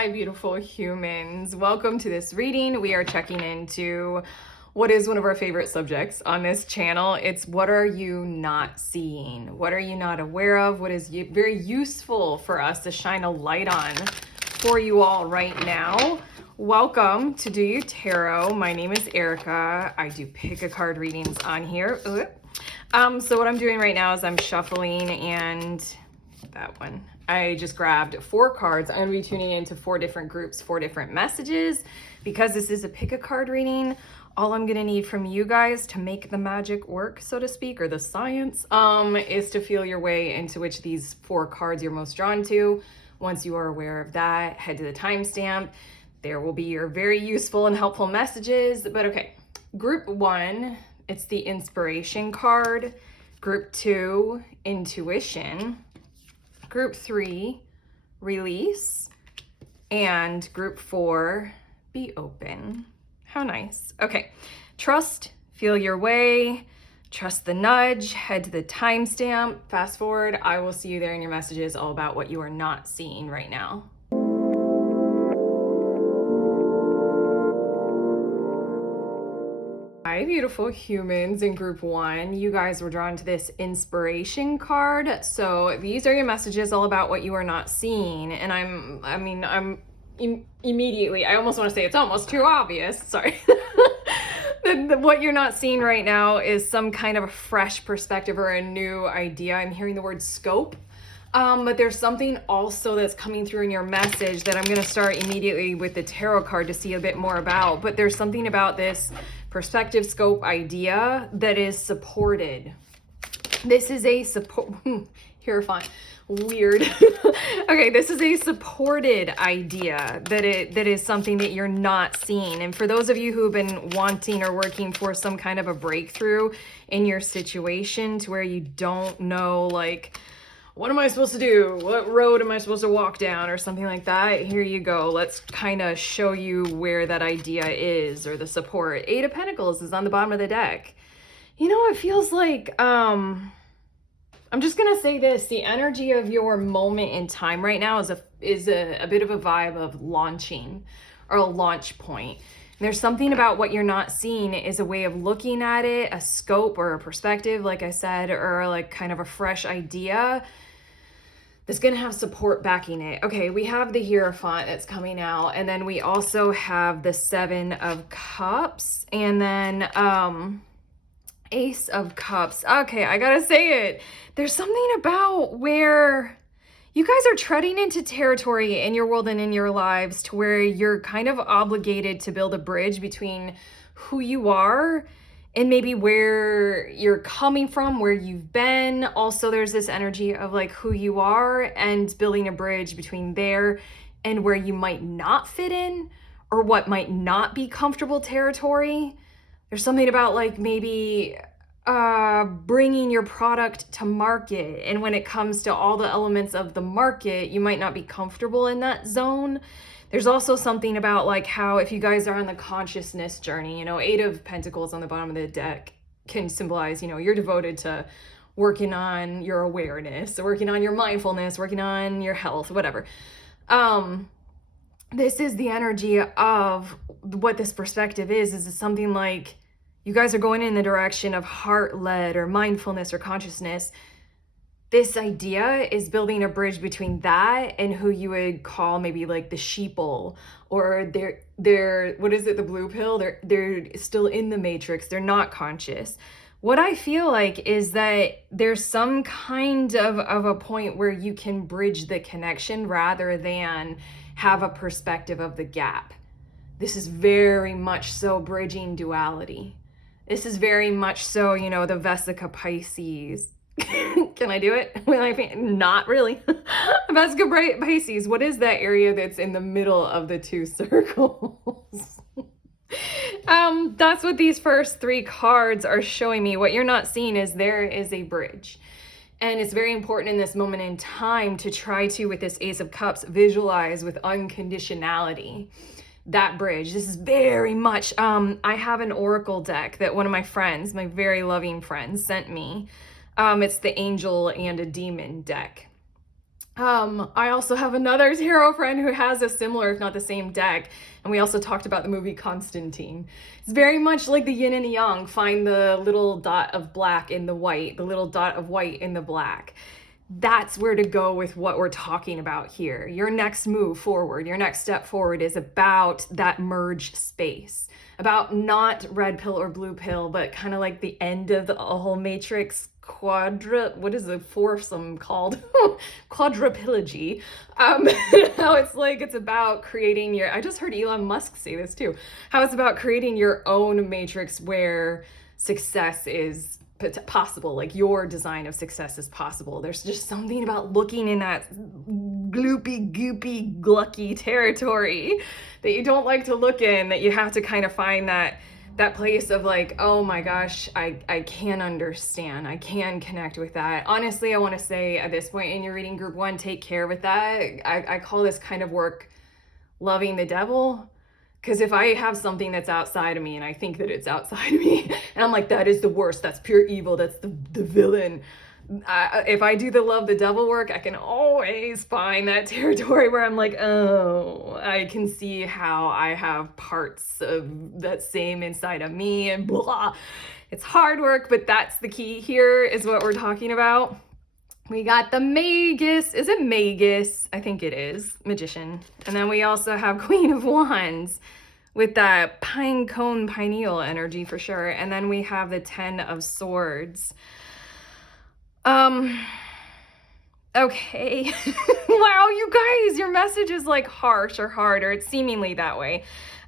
Hi, beautiful humans. Welcome to this reading. We are checking into what is one of our favorite subjects on this channel. It's what are you not seeing? What are you not aware of? What is very useful for us to shine a light on for you all right now. Welcome to Do You Tarot. My name is Erica. I do pick a card readings on here. So what I'm doing right now is I'm shuffling, and that one. I just grabbed 4 cards. I'm going to be tuning into 4 different groups, 4 different messages. Because this is a pick a card reading, all I'm going to need from you guys to make the magic work, so to speak, or the science, is to feel your way into which of these 4 cards you're most drawn to. Once you are aware of that, head to the timestamp. There will be your very useful and helpful messages. But okay, group 1, it's the inspiration card. Group 2, intuition. Group 3, release. And group 4, be open. How nice. Okay, trust, feel your way, trust the nudge, head to the timestamp, fast forward. I will see you there in your messages all about what you are not seeing right now. Hi, beautiful humans in group 1. You guys were drawn to this inspiration card. So these are your messages all about what you are not seeing. And immediately, I almost want to say it's almost too obvious. Sorry. What you're not seeing right now is some kind of a fresh perspective or a new idea. I'm hearing the word scope. But there's something also that's coming through in your message that I'm going to start immediately with the tarot card to see a bit more about. But there's something about this perspective scope idea that is supported. This is a support. Hierophant. Weird. Okay, this is a supported idea that is something that you're not seeing. And for those of you who have been wanting or working for some kind of a breakthrough in your situation to where you don't know, like, what am I supposed to do? What road am I supposed to walk down or something like that? Here you go. Let's kind of show you where that idea is, or the support. 8 of Pentacles is on the bottom of the deck. You know, it feels like, I'm just going to say this. The energy of your moment in time right now is a bit of a vibe of launching, or a launch point. And there's something about what you're not seeing is a way of looking at it, a scope or a perspective, like I said, or like kind of a fresh idea that's going to have support backing it. Okay, we have the Hierophant that's coming out, and then we also have the 7 of Cups, and then Ace of Cups. Okay, I gotta say it. There's something about where you guys are treading into territory in your world and in your lives to where you're kind of obligated to build a bridge between who you are and maybe where you're coming from, where you've been. Also, there's this energy of like who you are and building a bridge between there and where you might not fit in, or what might not be comfortable territory. There's something about like maybe bringing your product to market. And when it comes to all the elements of the market, you might not be comfortable in that zone. There's also something about like how if you guys are on the consciousness journey, you know, 8 of Pentacles on the bottom of the deck can symbolize, you know, you're devoted to working on your awareness, working on your mindfulness, working on your health, whatever. This is the energy of what this perspective is something like you guys are going in the direction of heart-led or mindfulness or consciousness. This idea is building a bridge between that and who you would call maybe like the sheeple, or they're what is it, the blue pill? They're still in the matrix. They're not conscious. What I feel like is that there's some kind of a point where you can bridge the connection rather than have a perspective of the gap. This is very much so bridging duality. This is very much so, you know, the Vesica Pisces. Can I do it? Not really. Vesica Pisces, what is that area that's in the middle of the 2 circles? That's what these first 3 cards are showing me. What you're not seeing is there is a bridge. And it's very important in this moment in time to try to, with this Ace of Cups, visualize with unconditionality that bridge. This is very much, I have an oracle deck that one of my friends, my very loving friends, sent me. It's the Angel and a Demon deck. I also have another tarot friend who has a similar, if not the same deck. And we also talked about the movie Constantine. It's very much like the yin and the yang. Find the little dot of black in the white, the little dot of white in the black. That's where to go with what we're talking about here. Your next move forward, your next step forward is about that merge space, about not red pill or blue pill, but kind of like the end of the whole matrix what is the foursome called? Quadriplegy. How it's like it's about creating your, I just heard Elon Musk say this too, how it's about creating your own matrix where success is possible, like your design of success is possible. There's just something about looking in that gloopy, goopy, glucky territory that you don't like to look in, that you have to kind of find that place of like, oh my gosh, I can understand. I can connect with that. Honestly, I want to say at this point in your reading group 1, take care with that. I call this kind of work loving the devil. Because if I have something that's outside of me and I think that it's outside of me, and I'm like, that is the worst, that's pure evil, that's the villain. If I do the love the devil work, I can always find that territory where I'm like, oh, I can see how I have parts of that same inside of me and blah. It's hard work, but that's the key here is what we're talking about. We got the Magus. Is it Magus? I think it is. Magician. And then we also have Queen of Wands with that pine cone pineal energy for sure. And then we have the 10 of Swords. Okay. Wow, you guys, your message is like harsh or hard, or it's seemingly that way.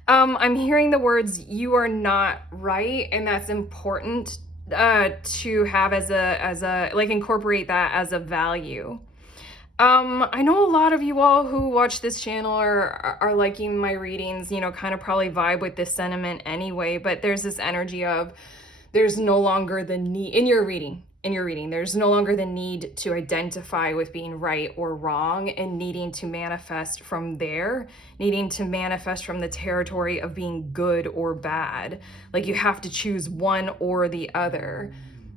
I'm hearing the words, you are not right, and that's important to have as a like incorporate that as a value. I know a lot of you all who watch this channel are liking my readings, you know, kind of probably vibe with this sentiment anyway, but there's this energy of there's no longer the need in your reading, there's no longer the need to identify with being right or wrong and needing to manifest from there, needing to manifest from the territory of being good or bad. Like you have to choose one or the other.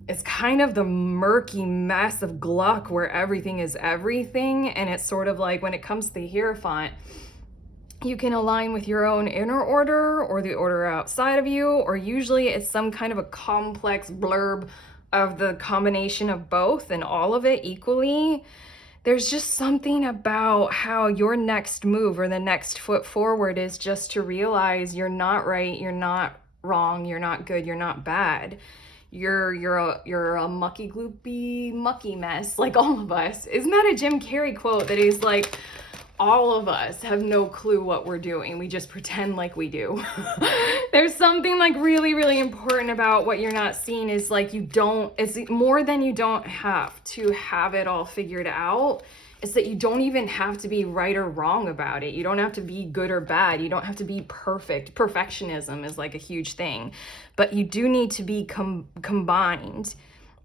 It's kind of the murky mess of Gluck where everything is everything. And it's sort of like when it comes to the Hierophant, you can align with your own inner order or the order outside of you, or usually it's some kind of a complex blurb of the combination of both and all of it equally. There's just something about how your next move or the next foot forward is just to realize you're not right, you're not wrong, you're not good, you're not bad. You're a mucky gloopy mucky mess like all of us. Isn't that a Jim Carrey quote that he's like, all of us have no clue what we're doing. We just pretend like we do. There's something like really, really important about what you're not seeing is like it's more than you don't have to have it all figured out. It's that you don't even have to be right or wrong about it. You don't have to be good or bad. You don't have to be perfect. Perfectionism is like a huge thing. But you do need to be combined.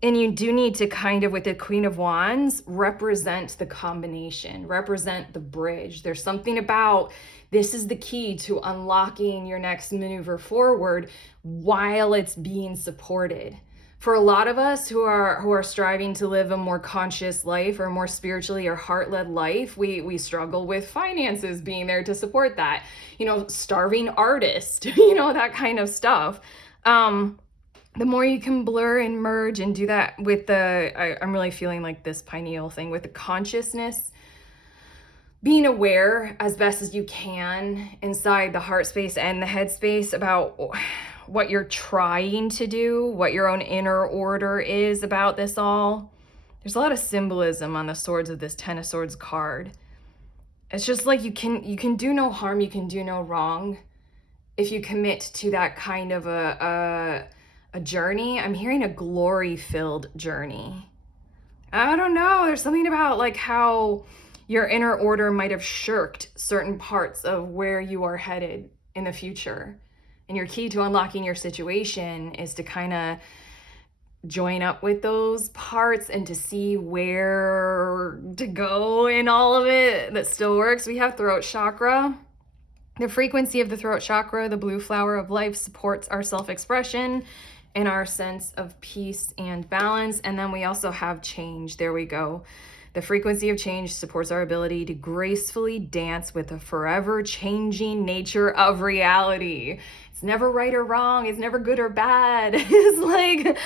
And you do need to kind of, with the Queen of Wands, represent the combination, represent the bridge. There's something about this is the key to unlocking your next maneuver forward while it's being supported. For a lot of us who are striving to live a more conscious life or more spiritually or heart-led life, we struggle with finances being there to support that. You know, starving artist, you know, that kind of stuff. The more you can blur and merge and do that with I'm really feeling like this pineal thing with the consciousness, being aware as best as you can inside the heart space and the head space about what you're trying to do, what your own inner order is about this all. There's a lot of symbolism on the swords of this 10 of Swords card. It's just like you can do no harm, you can do no wrong if you commit to that kind of a journey. I'm hearing a glory-filled journey. I don't know. There's something about like how your inner order might have shirked certain parts of where you are headed in the future. And your key to unlocking your situation is to kind of join up with those parts and to see where to go in all of it that still works. We have throat chakra. The frequency of the throat chakra, the blue flower of life, supports our self-expression and our sense of peace and balance. And then we also have change. There we go. The frequency of change supports our ability to gracefully dance with the forever changing nature of reality. It's never right or wrong. It's never good or bad. It's like,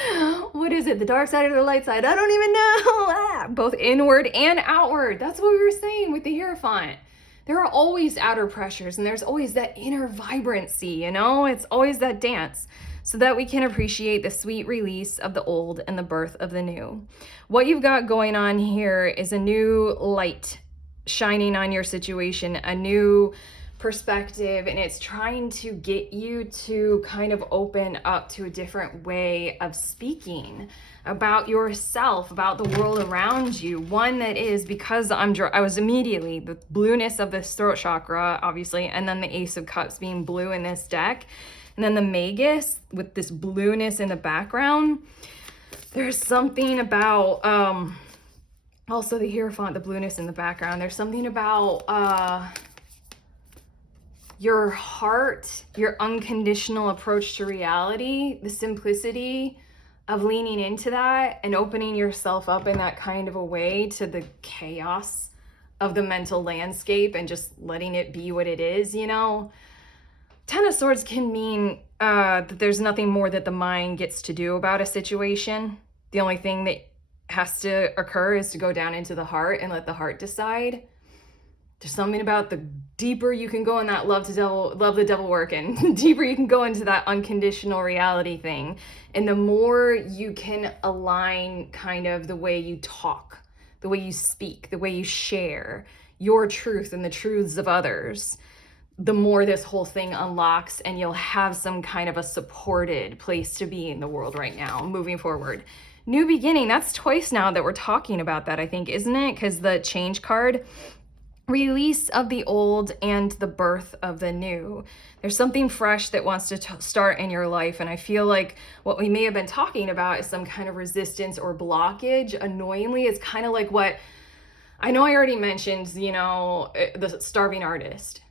what is it? The dark side or the light side? I don't even know. Both inward and outward. That's what we were saying with the Hierophant. There are always outer pressures and there's always that inner vibrancy, you know? It's always that dance so that we can appreciate the sweet release of the old and the birth of the new. What you've got going on here is a new light shining on your situation, a new perspective, and it's trying to get you to kind of open up to a different way of speaking about yourself, about the world around you. One that is, because I was immediately, the blueness of this throat chakra, obviously, and then the Ace of Cups being blue in this deck, and then the Magus with this blueness in the background. There's something about, also the Hierophant, the blueness in the background. There's something about your heart, your unconditional approach to reality, the simplicity of leaning into that and opening yourself up in that kind of a way to the chaos of the mental landscape and just letting it be what it is, you know? Ten of Swords can mean that there's nothing more that the mind gets to do about a situation. The only thing that has to occur is to go down into the heart and let the heart decide. There's something about the deeper you can go in that love the devil work, and the deeper you can go into that unconditional reality thing, and the more you can align kind of the way you talk, the way you speak, the way you share your truth and the truths of others, the more this whole thing unlocks, and you'll have some kind of a supported place to be in the world right now, moving forward. New beginning, that's twice now that we're talking about that, I think, isn't it? Because the Change card, release of the old and the birth of the new. There's something fresh that wants to start in your life, and I feel like what we may have been talking about is some kind of resistance or blockage. Annoyingly, it's kind of like what I know I already mentioned, you know, the starving artist,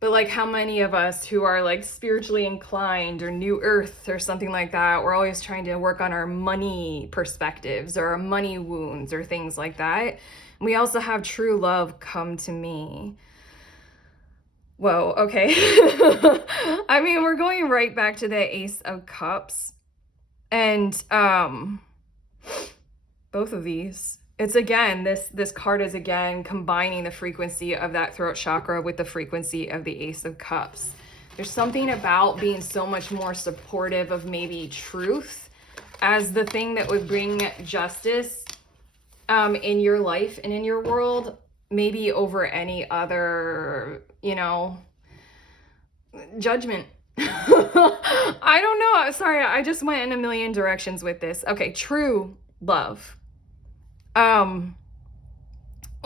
but like how many of us who are like spiritually inclined or new earth or something like that, we're always trying to work on our money perspectives or our money wounds or things like that. We also have true love come to me. Whoa, okay. I mean, we're going right back to the Ace of Cups. And both of these. It's again, this card is again combining the frequency of that throat chakra with the frequency of the Ace of Cups. There's something about being so much more supportive of maybe truth as the thing that would bring justice in your life and in your world, maybe over any other, you know, judgment. I don't know. Sorry, I just went in a million directions with this. Okay, true love.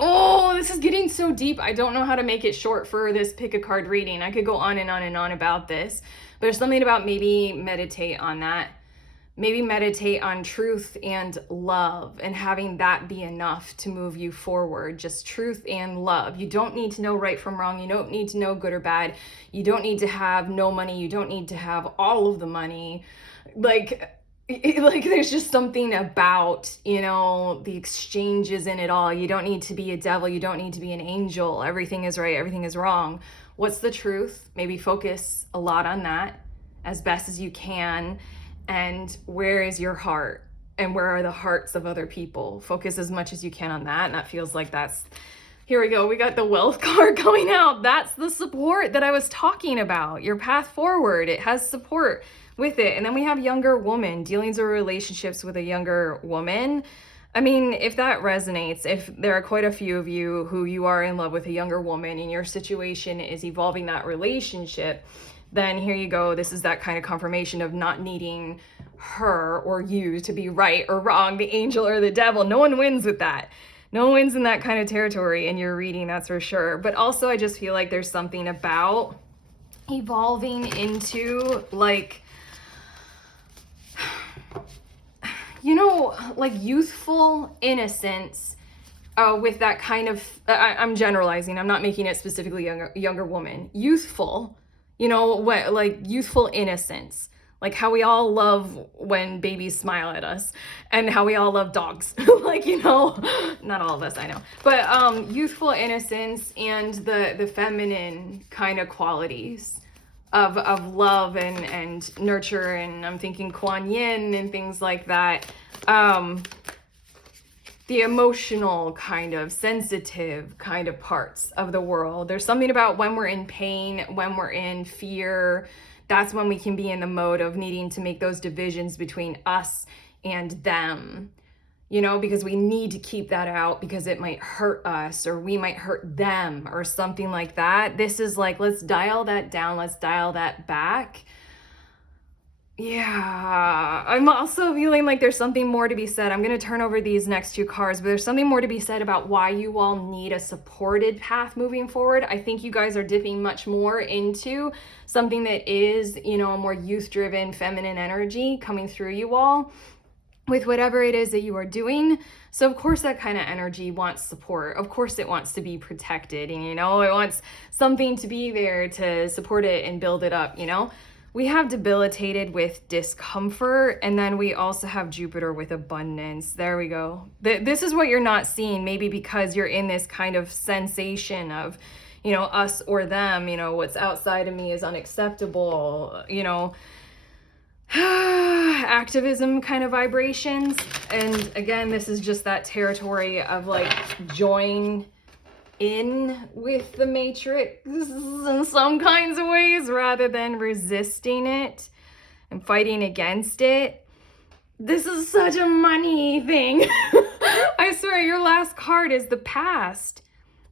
Oh, this is getting so deep. I don't know how to make it short for this pick a card reading. I could go on and on and on about this, but there's something about maybe meditate on that. Maybe meditate on truth and love and having that be enough to move you forward. Just truth and love. You don't need to know right from wrong. You don't need to know good or bad. You don't need to have no money. You don't need to have all of the money. Like there's just something about, you know, the exchanges in it all. You don't need to be a devil. You don't need to be an angel. Everything is right. Everything is wrong. What's the truth? Maybe focus a lot on that as best as you can. And where is your heart? And where are the hearts of other people? Focus as much as you can on that. And that feels like that's, here we go. We got the Wealth card coming out. That's the support that I was talking about. Your path forward. It has support with it. And then we have younger woman, dealings or relationships with a younger woman. I mean, if that resonates, if there are quite a few of you who you are in love with a younger woman and your situation is evolving that relationship, then here you go. This is that kind of confirmation of not needing her or you to be right or wrong, the angel or the devil. No one wins with that. No one wins in that kind of territory in your reading, that's for sure. But also I just feel like there's something about evolving into like, you know, like youthful innocence with that kind of, I'm generalizing. I'm not making it specifically younger woman. Youthful. You know what, like youthful innocence, Like how we all love when babies smile at us and how we all love dogs. Like, you know, not all of us, I know. But youthful innocence and the feminine kind of qualities of love and nurture, and I'm thinking Kuan Yin and things like that. The emotional kind of sensitive kind of parts of the world. There's something about when we're in pain, when we're in fear, that's when we can be in the mode of needing to make those divisions between us and them, you know, because we need to keep that out because it might hurt us or we might hurt them or something like that. This is like, let's dial that down, let's dial that back. Yeah, I'm also feeling like there's something more to be said. I'm going to turn over these next two cards, but there's something more to be said about why you all need a supported path moving forward. I think you guys are dipping much more into something that is, you know, a more youth-driven feminine energy coming through you all with whatever it is that you are doing. So of course that kind of energy wants support. Of course it wants to be protected, and, you know, it wants something to be there to support it and build it up, you know. We have debilitated with discomfort, and then we also have Jupiter with abundance. There we go. This is what you're not seeing, maybe because you're in this kind of sensation of, you know, us or them, you know, what's outside of me is unacceptable, you know, activism kind of vibrations. And again, this is just that territory of like join in with the matrix in some kinds of ways rather than resisting it and fighting against it. This is such a money thing. I swear, your last card is the past.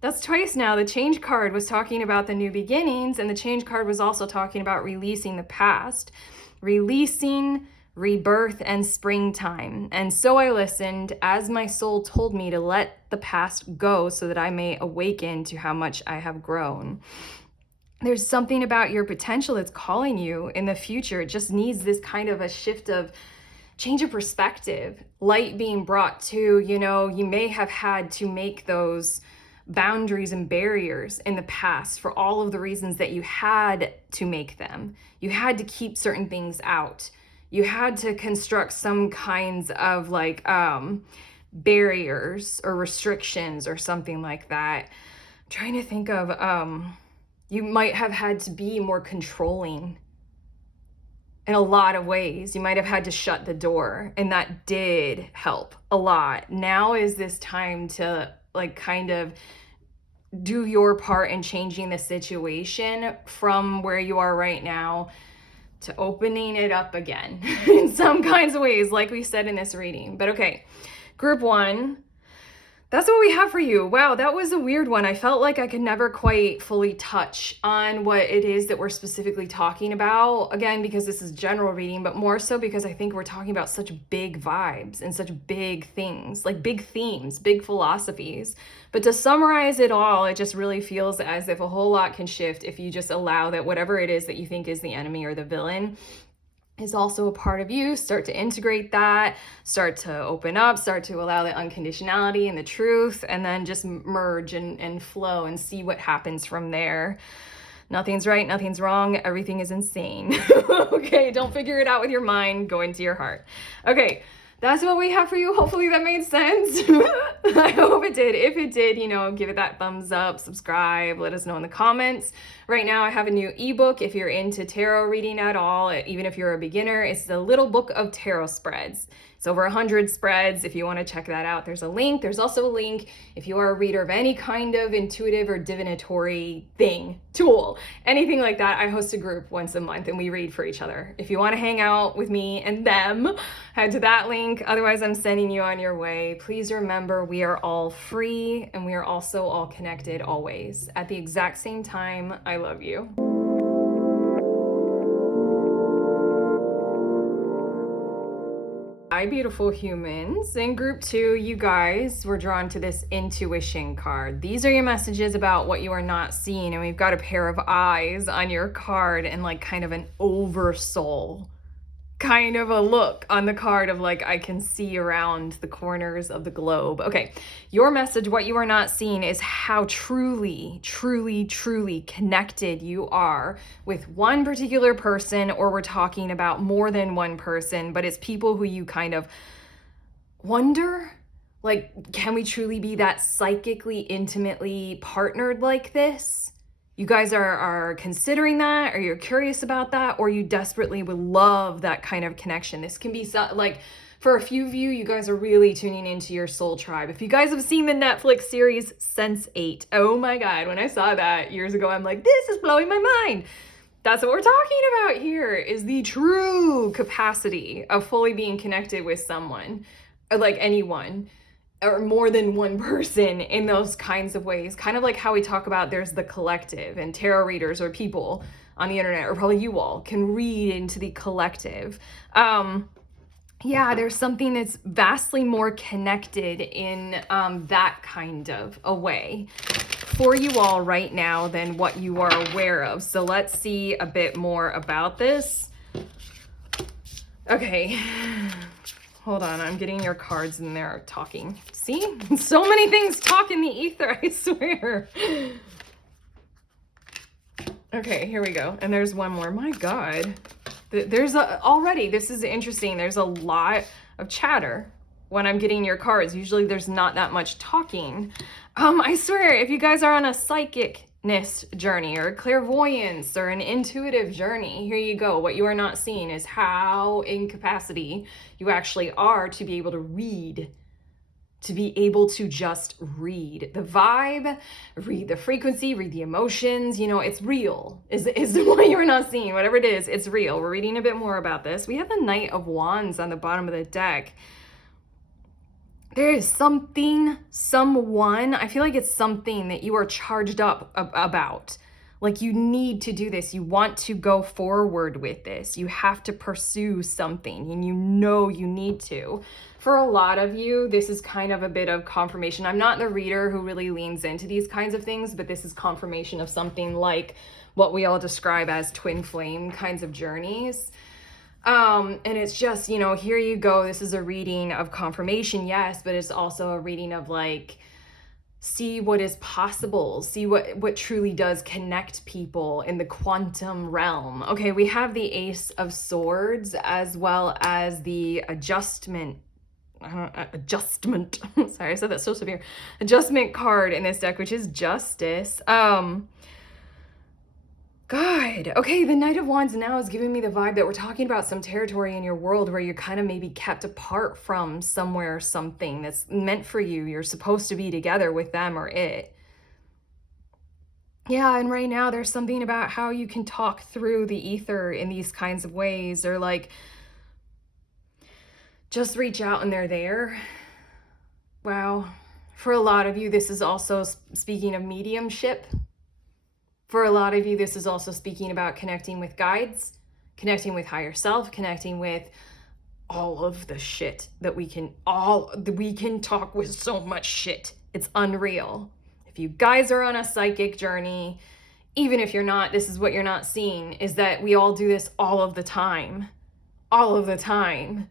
That's twice now. The change card was talking about the new beginnings, and the change card was also talking about releasing the past, releasing rebirth and springtime. And so I listened as my soul told me to let the past go so that I may awaken to how much I have grown. There's something about your potential that's calling you in the future. It just needs this kind of a shift of change of perspective, light being brought to, you know, you may have had to make those boundaries and barriers in the past for all of the reasons that you had to make them. You had to keep certain things out. You had to construct some kinds of like barriers or restrictions or something like that. I'm trying to think of, you might have had to be more controlling in a lot of ways. You might have had to shut the door, and that did help a lot. Now is this time to like kind of do your part in changing the situation from where you are right now to opening it up again in some kinds of ways, like we said in this reading. But okay, group one, that's what we have for you. Wow, that was a weird one. I felt like I could never quite fully touch on what it is that we're specifically talking about. Again, because this is general reading, but more so because I think we're talking about such big vibes and such big things, like big themes, big philosophies. But to summarize it all, it just really feels as if a whole lot can shift if you just allow that whatever it is that you think is the enemy or the villain is also a part of you. Start to integrate that, start to open up, start to allow the unconditionality and the truth, and then just merge and flow and see what happens from there. Nothing's right, nothing's wrong, everything is insane. Okay, don't figure it out with your mind, go into your heart. Okay, that's what we have for you. Hopefully that made sense. I hope it did. If it did, you know, give it that thumbs up, subscribe, let us know in the comments. Right now I have a new ebook if you're into tarot reading at all, even if you're a beginner. It's the Little Book of Tarot Spreads. It's over 100 spreads. If you want to check that out, there's a link. There's also a link if you are a reader of any kind of intuitive or divinatory thing, tool, anything like that. I host a group once a month and we read for each other. If you want to hang out with me and them, head to that link. Otherwise, I'm sending you on your way. Please remember, we are all free and we are also all connected always at the exact same time. I love you. Hi, beautiful humans. In group two, you guys were drawn to this intuition card. These are your messages about what you are not seeing, and we've got a pair of eyes on your card and like kind of an oversoul kind of a look on the card of like, I can see around the corners of the globe. Okay, your message, what you are not seeing, is how truly, truly, truly connected you are with one particular person, or we're talking about more than one person, but it's people who you kind of wonder, like, can we truly be that psychically, intimately partnered like this? You guys are considering that, or you're curious about that, or you desperately would love that kind of connection. This can be so, like, for a few of you, you guys are really tuning into your soul tribe. If you guys have seen the Netflix series Sense8, oh my God, when I saw that years ago, I'm like, this is blowing my mind. That's what we're talking about here, is the true capacity of fully being connected with someone, or like anyone, or more than one person in those kinds of ways. Kind of like how we talk about there's the collective, and tarot readers or people on the internet, or probably you all, can read into the collective. Yeah, there's something that's vastly more connected in that kind of a way for you all right now than what you are aware of. So let's see a bit more about this. Okay. Hold on, I'm getting your cards and they're talking. See? So many things talk in the ether, I swear. Okay, here we go. And there's one more. My God. Already, this is interesting. There's a lot of chatter when I'm getting your cards. Usually there's not that much talking. I swear, if you guys are on a psychicness journey, or a clairvoyance, or an intuitive journey, here you go. What you are not seeing is how in capacity you actually are to be able to read, to be able to just read the vibe, read the frequency, read the emotions. You know, it's real, is what you're not seeing. Whatever it is, it's real. We're reading a bit more about this. We have the Knight of Wands on the bottom of the deck. There is something, someone, I feel like it's something that you are charged up about. Like, you need to do this. You want to go forward with this. You have to pursue something, and you know you need to. For a lot of you, this is kind of a bit of confirmation. I'm not the reader who really leans into these kinds of things, but this is confirmation of something like what we all describe as twin flame kinds of journeys. And it's just, you know, here you go. This is a reading of confirmation, yes, but it's also a reading of like, see what is possible, see what truly does connect people in the quantum realm. Okay, we have the Ace of Swords as well as the adjustment, sorry, I said that so severe, adjustment card in this deck, which is Justice. God, okay, the Knight of Wands now is giving me the vibe that we're talking about some territory in your world where you're kind of maybe kept apart from somewhere or something that's meant for you. You're supposed to be together with them or it. Yeah, and right now there's something about how you can talk through the ether in these kinds of ways, or like just reach out and they're there. Wow. For a lot of you, this is also speaking of mediumship. For a lot of you, this is also speaking about connecting with guides, connecting with higher self, connecting with all of the shit that we can talk with so much shit. It's unreal. If you guys are on a psychic journey, even if you're not, this is what you're not seeing, is that we all do this all of the time. All of the time.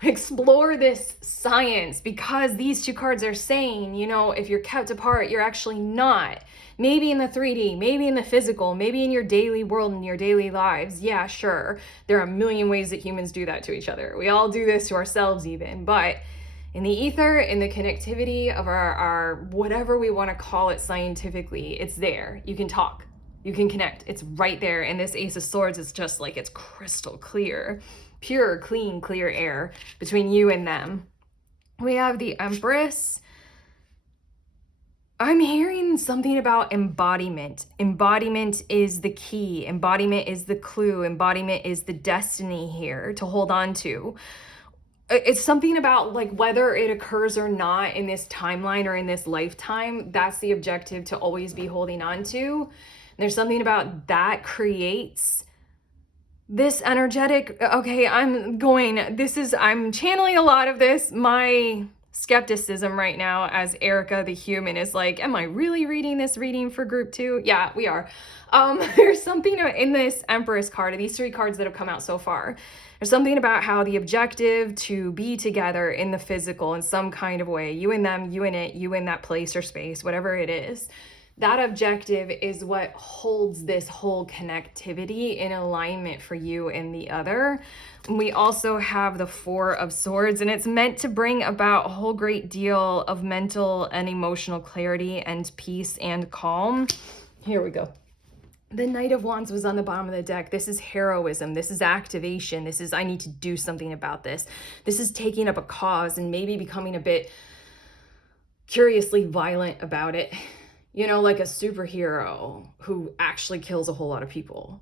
Explore this science, because these two cards are saying, you know, if you're kept apart, you're actually not. Maybe in the 3D, maybe in the physical, maybe in your daily world, in your daily lives. Yeah, sure. There are a million ways that humans do that to each other. We all do this to ourselves even. But in the ether, in the connectivity of our whatever we want to call it scientifically, it's there. You can talk. You can connect. It's right there. And this Ace of Swords is just like, it's crystal clear. Pure, clean, clear air between you and them. We have the Empress. I'm hearing something about embodiment. Embodiment is the key. Embodiment is the clue. Embodiment is the destiny here to hold on to. It's something about like whether it occurs or not in this timeline or in this lifetime, that's the objective to always be holding on to. And there's something about that creates this energetic, okay, I'm channeling a lot of this. My skepticism right now as Erica the human is like, am I really reading this reading for group 2? Yeah, we are. There's something in this Empress card, these 3 cards that have come out so far. There's something about how the objective to be together in the physical in some kind of way, you and them, you and it, you in that place or space, whatever it is, that objective is what holds this whole connectivity in alignment for you and the other. We also have the 4 of Swords, and it's meant to bring about a whole great deal of mental and emotional clarity and peace and calm. Here we go. The Knight of Wands was on the bottom of the deck. This is heroism. This is activation. This is, I need to do something about this. This is taking up a cause and maybe becoming a bit curiously violent about it. You know, like a superhero who actually kills a whole lot of people.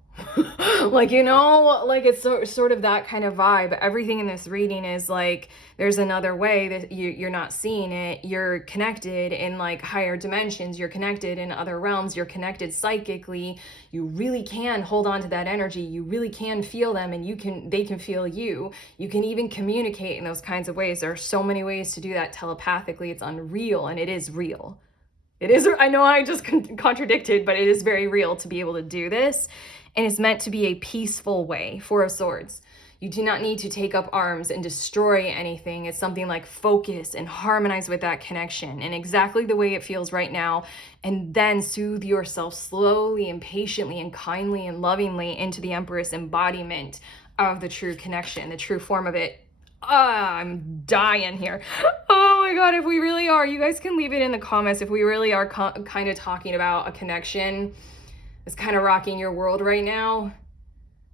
Like, you know, like it's sort of that kind of vibe. Everything in this reading is like, there's another way that you're not seeing it. You're connected in like higher dimensions. You're connected in other realms. You're connected psychically. You really can hold on to that energy. You really can feel them, and they can feel you. You can even communicate in those kinds of ways. There are so many ways to do that telepathically. It's unreal, and it is real. It is, I know I just contradicted, but it is very real to be able to do this. And it's meant to be a peaceful way. 4 of Swords. You do not need to take up arms and destroy anything. It's something like focus and harmonize with that connection and exactly the way it feels right now. And then soothe yourself slowly and patiently and kindly and lovingly into the Empress embodiment of the true connection, the true form of it. I'm dying here. Oh my God, if we really are, you guys can leave it in the comments if we really are kind of talking about a connection that's kind of rocking your world right now,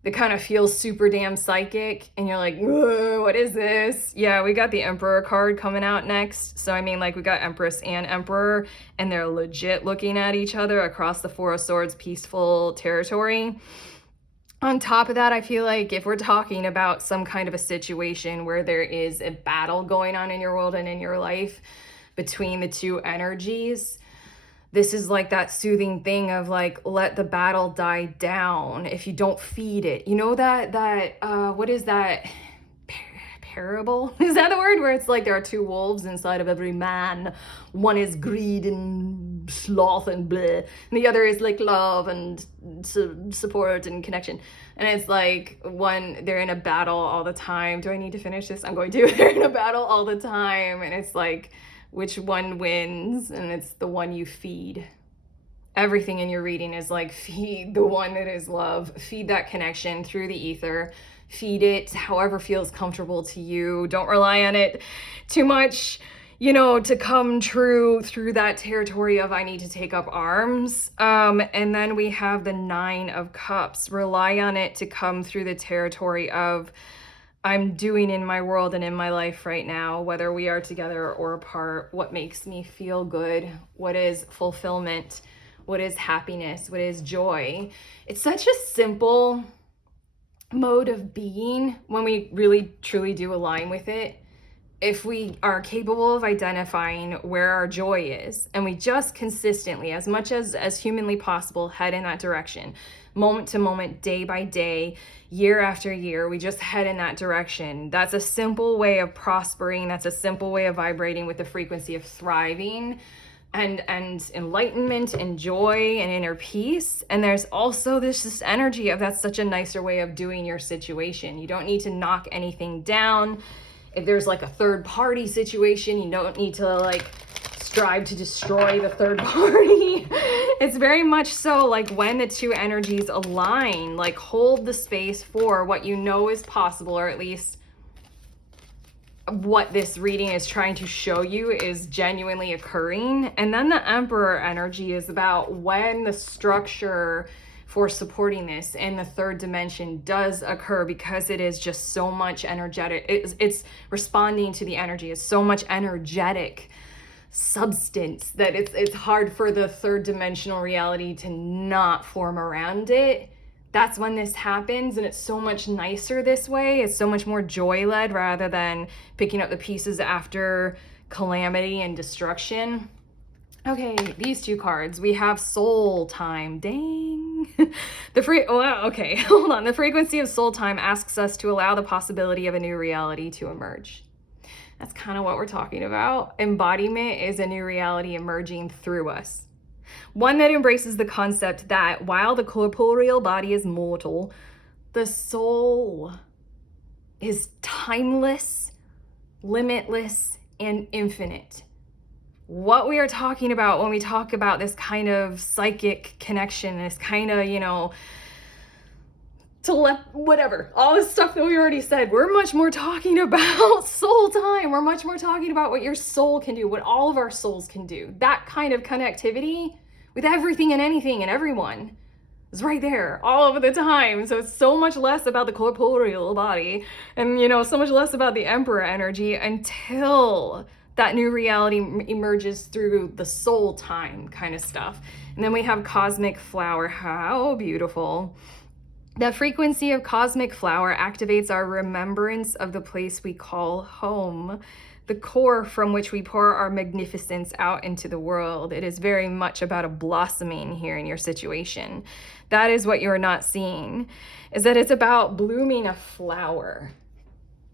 that kind of feels super damn psychic, and you're like, what is this? Yeah, we got the Emperor card coming out next. So I mean, like, we got Empress and Emperor, and they're legit looking at each other across the 4 of Swords peaceful territory. On top of that, I feel like if we're talking about some kind of a situation where there is a battle going on in your world and in your life between the 2 energies, this is like that soothing thing of like, let the battle die down if you don't feed it. You know that what is that parable? Is that the word? Where it's like there are 2 wolves inside of every man. One is greed and sloth and bleh, and the other is like love and support and connection. And it's like they're in a battle all the time. Do I need to finish this? I'm going to. They're in a battle all the time, and it's like, which one wins? And it's the one you feed. Everything in your reading is like, feed the one that is love. Feed that connection through the ether. Feed it however feels comfortable to you. Don't rely on it too much, you know, to come true through that territory of I need to take up arms. And then we have the 9 of Cups. Rely on it to come through the territory of I'm doing in my world and in my life right now, whether we are together or apart, what makes me feel good, what is fulfillment, what is happiness, what is joy. It's such a simple mode of being when we really truly do align with it. If we are capable of identifying where our joy is, and we just consistently, as much as humanly possible, head in that direction, moment to moment, day by day, year after year, we just head in that direction. That's a simple way of prospering. That's a simple way of vibrating with the frequency of thriving and enlightenment and joy and inner peace. And there's also this energy of that's such a nicer way of doing your situation. You don't need to knock anything down. If there's like a third party situation, you don't need to like strive to destroy the third party. It's very much so like when the 2 energies align, like hold the space for what you know is possible, or at least what this reading is trying to show you is genuinely occurring. And then the Emperor energy is about when the structure for supporting this in the 3rd dimension does occur, because it is just so much energetic. It's responding to the energy. It's so much energetic substance that it's hard for the 3rd dimensional reality to not form around it. That's when this happens, and it's so much nicer this way. It's so much more joy-led rather than picking up the pieces after calamity and destruction. Okay, these 2 cards. We have Soul Time. Dang. Okay, hold on. The frequency of Soul Time asks us to allow the possibility of a new reality to emerge. That's kind of what we're talking about. Embodiment is a new reality emerging through us. One that embraces the concept that while the corporeal body is mortal, the soul is timeless, limitless, and infinite. What we are talking about when we talk about this kind of psychic connection, this kind of, whatever, all this stuff that we already said, we're much more talking about soul time. We're much more talking about what your soul can do, what all of our souls can do. That kind of connectivity with everything and anything and everyone is right there all of the time. So it's so much less about the corporeal body and, so much less about the emperor energy until that new reality emerges through the soul time kind of stuff. And then we have cosmic flower. How beautiful. The frequency of cosmic flower activates our remembrance of the place we call home, the core from which we pour our magnificence out into the world. It is very much about a blossoming here in your situation. That is what you're not seeing, is that it's about blooming a flower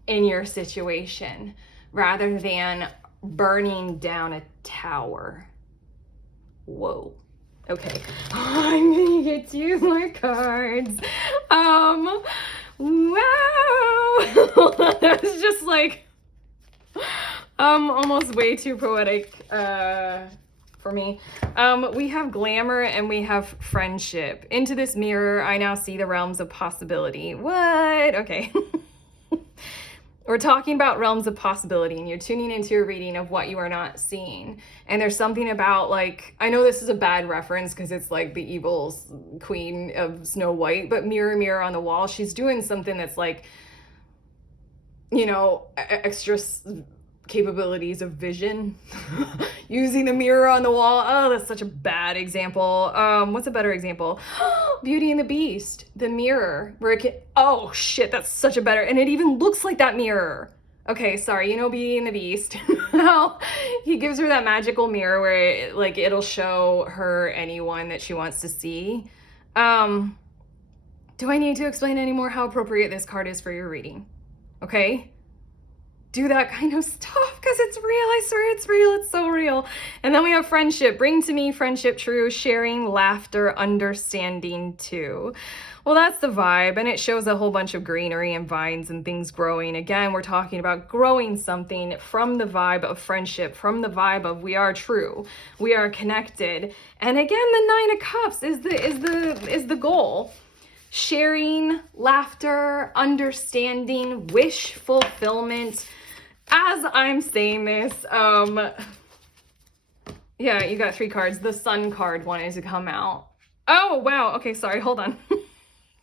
in your situation rather than burning down a tower. Whoa. Okay, I'm gonna get you my cards. Wow. That's just like, almost way too poetic, for me. We have glamour and we have friendship. Into this mirror, I now see the realms of possibility. What? Okay. We're talking about realms of possibility, and you're tuning into a reading of what you are not seeing. And there's something about, like, I know this is a bad reference because it's like the evil queen of Snow White, but mirror, mirror on the wall, she's doing something that's like, extra capabilities of vision. Using the mirror on the wall. Oh, that's such a bad example. What's a better example? Beauty and the Beast, the mirror where it can, oh shit, that's such a better, and it even looks like that mirror. Okay, sorry, Beauty and the Beast. He gives her that magical mirror where it'll show her anyone that she wants to see. Do I need to explain anymore how appropriate this card is for your reading? Okay? Do that kind of stuff because it's real. I swear it's real. It's so real. And then we have friendship. Bring to me friendship true, sharing, laughter, understanding too. Well, that's the vibe, and it shows a whole bunch of greenery and vines and things growing. Again, we're talking about growing something from the vibe of friendship, from the vibe of we are true, we are connected. And again, the Nine of Cups is the goal. Sharing, laughter, understanding, wish fulfillment. As I'm saying this, yeah, you got 3 cards. The Sun card wanted to come out. Oh, wow. Okay, sorry, hold on.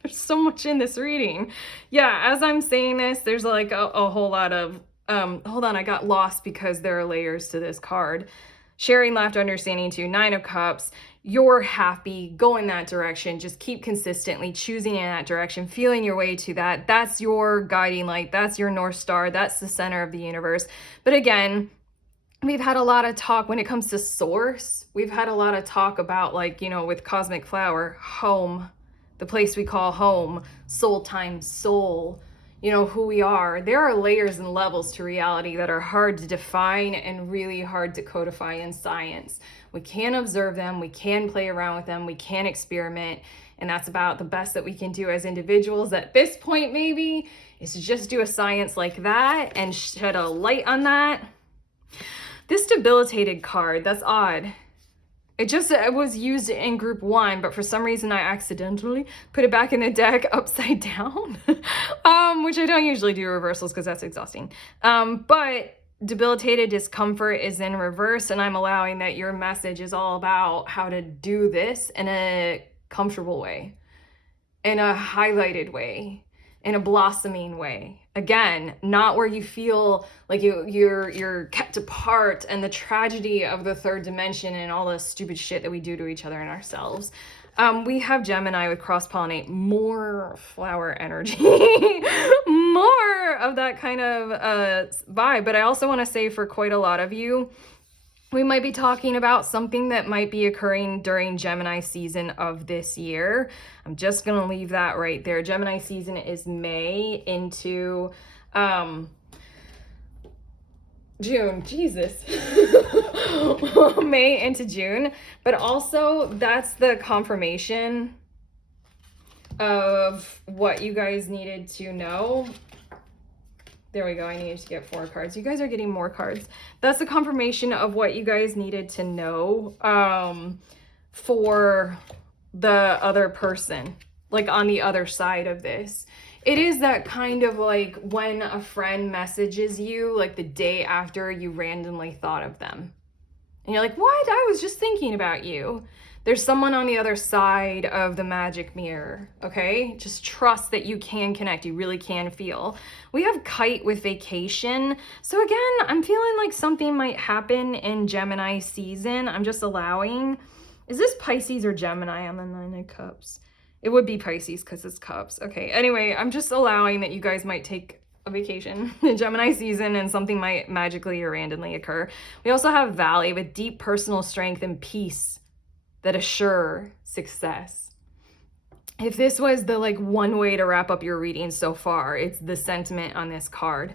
There's so much in this reading. Yeah, as I'm saying this, there's like a whole lot of, hold on, I got lost because there are layers to this card. Sharing, laughter, understanding too. 9 of Cups. You're happy, go in that direction. Just keep consistently choosing in that direction, feeling your way to that. That's your guiding light. That's your North Star. That's the center of the universe. But again, we've had a lot of talk when it comes to source. We've had a lot of talk about, with Cosmic Flower, home, the place we call home, soul time, soul, who we are. There are layers and levels to reality that are hard to define and really hard to codify in science. We can observe them, we can play around with them, we can experiment, and that's about the best that we can do as individuals at this point, maybe, is to just do a science like that and shed a light on that. This debilitated card, that's odd. It was used in group 1, but for some reason I accidentally put it back in the deck upside down, which I don't usually do reversals because that's exhausting. But debilitated discomfort is in reverse, and I'm allowing that your message is all about how to do this in a comfortable way, in a highlighted way, in a blossoming way. Again, not where you feel like you're kept apart and the tragedy of the third dimension and all the stupid shit that we do to each other and ourselves. We have Gemini with cross-pollinate, more flower energy, more of that kind of vibe. But I also want to say for quite a lot of you, we might be talking about something that might be occurring during Gemini season of this year. I'm just going to leave that right there. Gemini season is May into June, Jesus. May into June, but also that's the confirmation of what you guys needed to know. There we go. I needed to get 4 cards. You guys are getting more cards. That's the confirmation of what you guys needed to know for the other person, like on the other side of this. It is that kind of like when a friend messages you like the day after you randomly thought of them. And you're like, what? I was just thinking about you. There's someone on the other side of the magic mirror, okay? Just trust that you can connect. You really can feel. We have Kite with vacation. So again, I'm feeling like something might happen in Gemini season. I'm just allowing. Is this Pisces or Gemini on the 9 of Cups? It would be Pisces because it's cups. Okay, anyway, I'm just allowing that you guys might take a vacation in Gemini season and something might magically or randomly occur. We also have Valley with deep personal strength and peace that assure success. If this was the like one way to wrap up your reading so far, it's the sentiment on this card.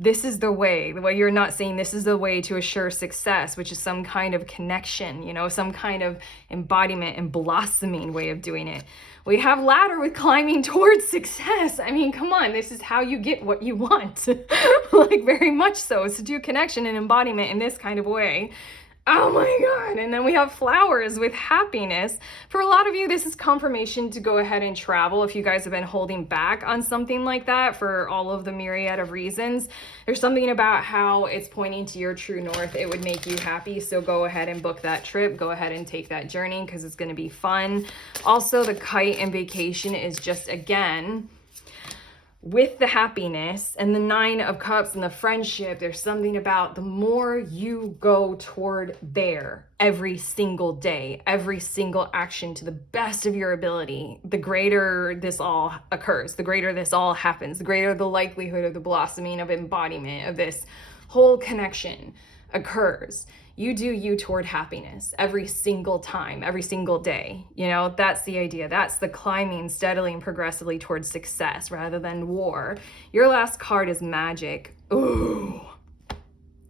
This is the way you're not saying this is the way to assure success, which is some kind of connection, you know, some kind of embodiment and blossoming way of doing it. We have ladder with climbing towards success. I mean, come on, this is how you get what you want. Like very much so. It's to do connection and embodiment in this kind of way. Oh my God. And then we have flowers with happiness. For a lot of you, this is confirmation to go ahead and travel. If you guys have been holding back on something like that for all of the myriad of reasons, there's something about how it's pointing to your true north. It would make you happy. So go ahead and book that trip. Go ahead and take that journey because it's going to be fun. Also, the kite and vacation is just, again, with the happiness and the 9 of Cups and the friendship, there's something about the more you go toward there every single day, every single action to the best of your ability, the greater this all occurs, the greater this all happens, the greater the likelihood of the blossoming of embodiment of this whole connection occurs. You do you toward happiness every single time, every single day. You know, that's the idea. That's the climbing steadily and progressively towards success rather than war. Your last card is magic. Ooh,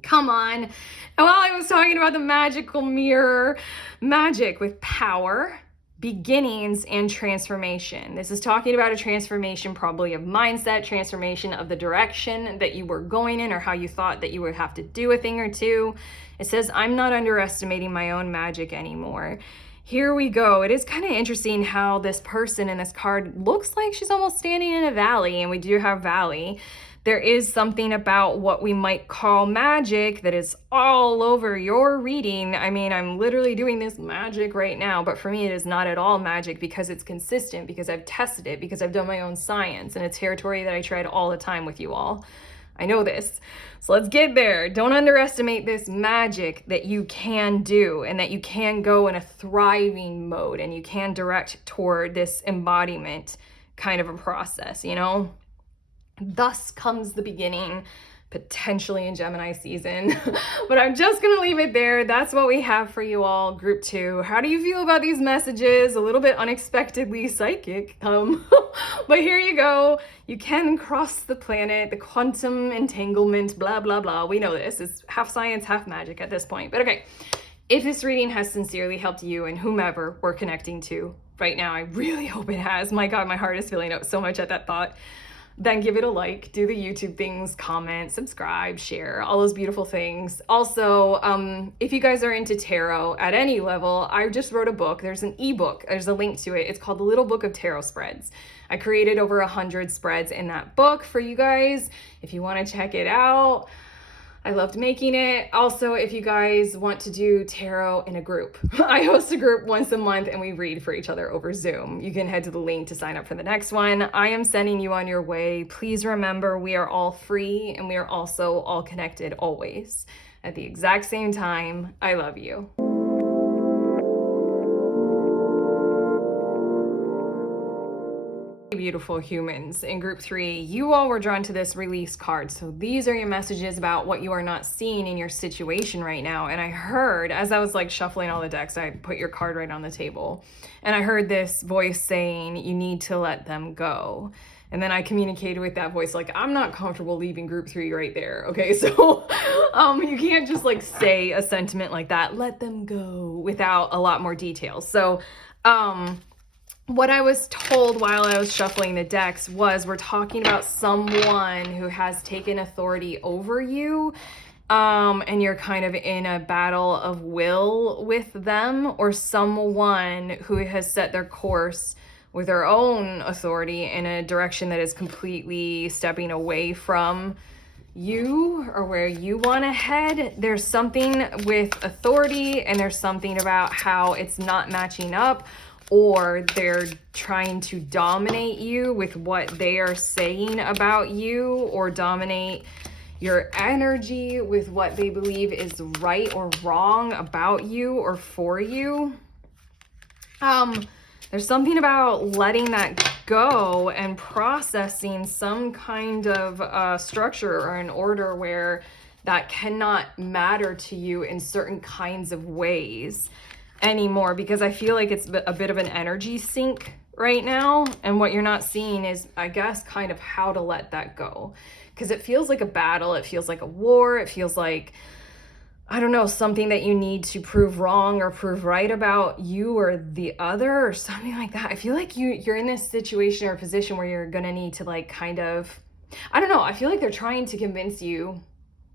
come on. And while I was talking about the magical mirror, magic with power, beginnings, and transformation. This is talking about a transformation probably of mindset, transformation of the direction that you were going in or how you thought that you would have to do a thing or two. It says, I'm not underestimating my own magic anymore. Here we go. It is kind of interesting how this person in this card looks like she's almost standing in a valley, and we do have valley. There is something about what we might call magic that is all over your reading. I mean, I'm literally doing this magic right now, but for me, it is not at all magic because it's consistent, because I've tested it, because I've done my own science, and it's territory that I tread all the time with you all. I know this. So let's get there. Don't underestimate this magic that you can do and that you can go in a thriving mode and you can direct toward this embodiment kind of a process, you know? Thus comes the beginning, potentially in Gemini season. But I'm just going to leave it there. That's what we have for you all, group 2. How do you feel about these messages? A little bit unexpectedly psychic. But here you go. You can cross the planet, the quantum entanglement, blah, blah, blah. We know this. It's half science, half magic at this point. But okay, if this reading has sincerely helped you and whomever we're connecting to right now, I really hope it has. My God, my heart is filling out so much at that thought. Then give it a like, do the YouTube things, comment, subscribe, share, all those beautiful things. Also, if you guys are into tarot at any level, I just wrote a book. There's an ebook. There's a link to it. It's called The Little Book of Tarot Spreads. I created over 100 spreads in that book for you guys. If you want to check it out, I loved making it. Also, if you guys want to do tarot in a group, I host a group once a month and we read for each other over Zoom. You can head to the link to sign up for the next one. I am sending you on your way. Please remember, we are all free and we are also all connected always at the exact same time. I love you. Beautiful humans in group 3, you all were drawn to this release card. So these are your messages about what you are not seeing in your situation right now. And I heard, as I was like shuffling all the decks, I put your card right on the table, and I heard this voice saying you need to let them go. And then I communicated with that voice like, I'm not comfortable leaving group 3 right there. Okay, so you can't just like say a sentiment like that, let them go, without a lot more details. So what I was told while I was shuffling the decks was we're talking about someone who has taken authority over you, and you're kind of in a battle of will with them, or someone who has set their course with their own authority in a direction that is completely stepping away from you or where you want to head. There's something with authority, and there's something about how it's not matching up, or they're trying to dominate you with what they are saying about you, or dominate your energy with what they believe is right or wrong about you or for you. There's something about letting that go and processing some kind of structure or an order where that cannot matter to you in certain kinds of ways anymore, because I feel like it's a bit of an energy sink right now, and what you're not seeing is, I guess, kind of how to let that go, because it feels like a battle, it feels like a war, it feels like, I don't know, something that you need to prove wrong or prove right about you or the other or something like that. I feel like you're in this situation or position where you're gonna need to like kind of, I don't know, I feel like they're trying to convince you,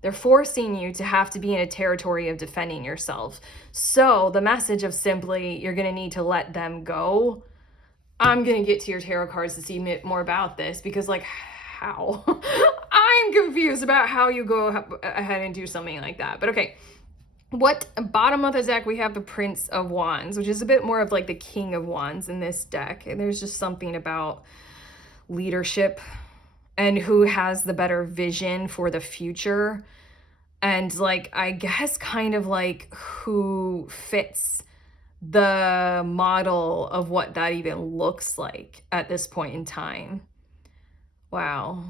they're forcing you to have to be in a territory of defending yourself. So the message of simply, you're going to need to let them go. I'm going to get to your tarot cards to see more about this, because like, how? I'm confused about how you go ahead and do something like that. But okay, what bottom of the deck, we have the Prince of Wands, which is a bit more of like the King of Wands in this deck. And there's just something about leadership and who has the better vision for the future, and like, I guess kind of like who fits the model of what that even looks like at this point in time. Wow.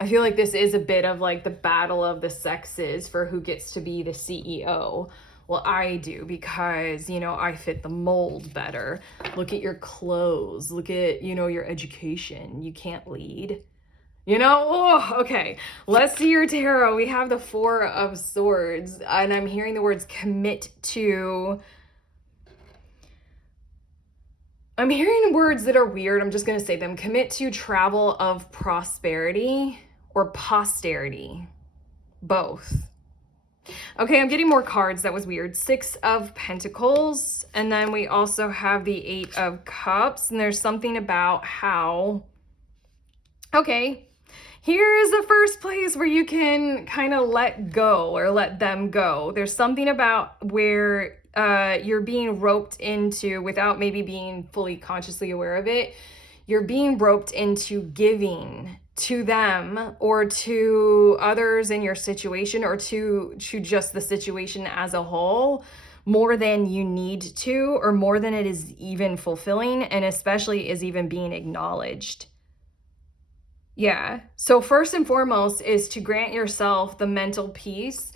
I feel like this is a bit of like the battle of the sexes for who gets to be the CEO. Well, I do, because, you know, I fit the mold better. Look at your clothes. Look at, you know, your education. You can't lead. You know, oh, okay. Let's see your tarot. We have the Four of Swords, and I'm hearing the words commit to. I'm hearing words that are weird. I'm just going to say them. Commit to travel of prosperity or posterity. Both. Okay, I'm getting more cards. That was weird. Six of Pentacles. And then we also have the Eight of Cups. And there's something about how... Okay, here's the first place where you can kind of let go or let them go. There's something about where you're being roped into, without maybe being fully consciously aware of it, you're being roped into giving to them or to others in your situation, or to just the situation as a whole, more than you need to, or more than it is even fulfilling, and especially is even being acknowledged. Yeah. So first and foremost is to grant yourself the mental peace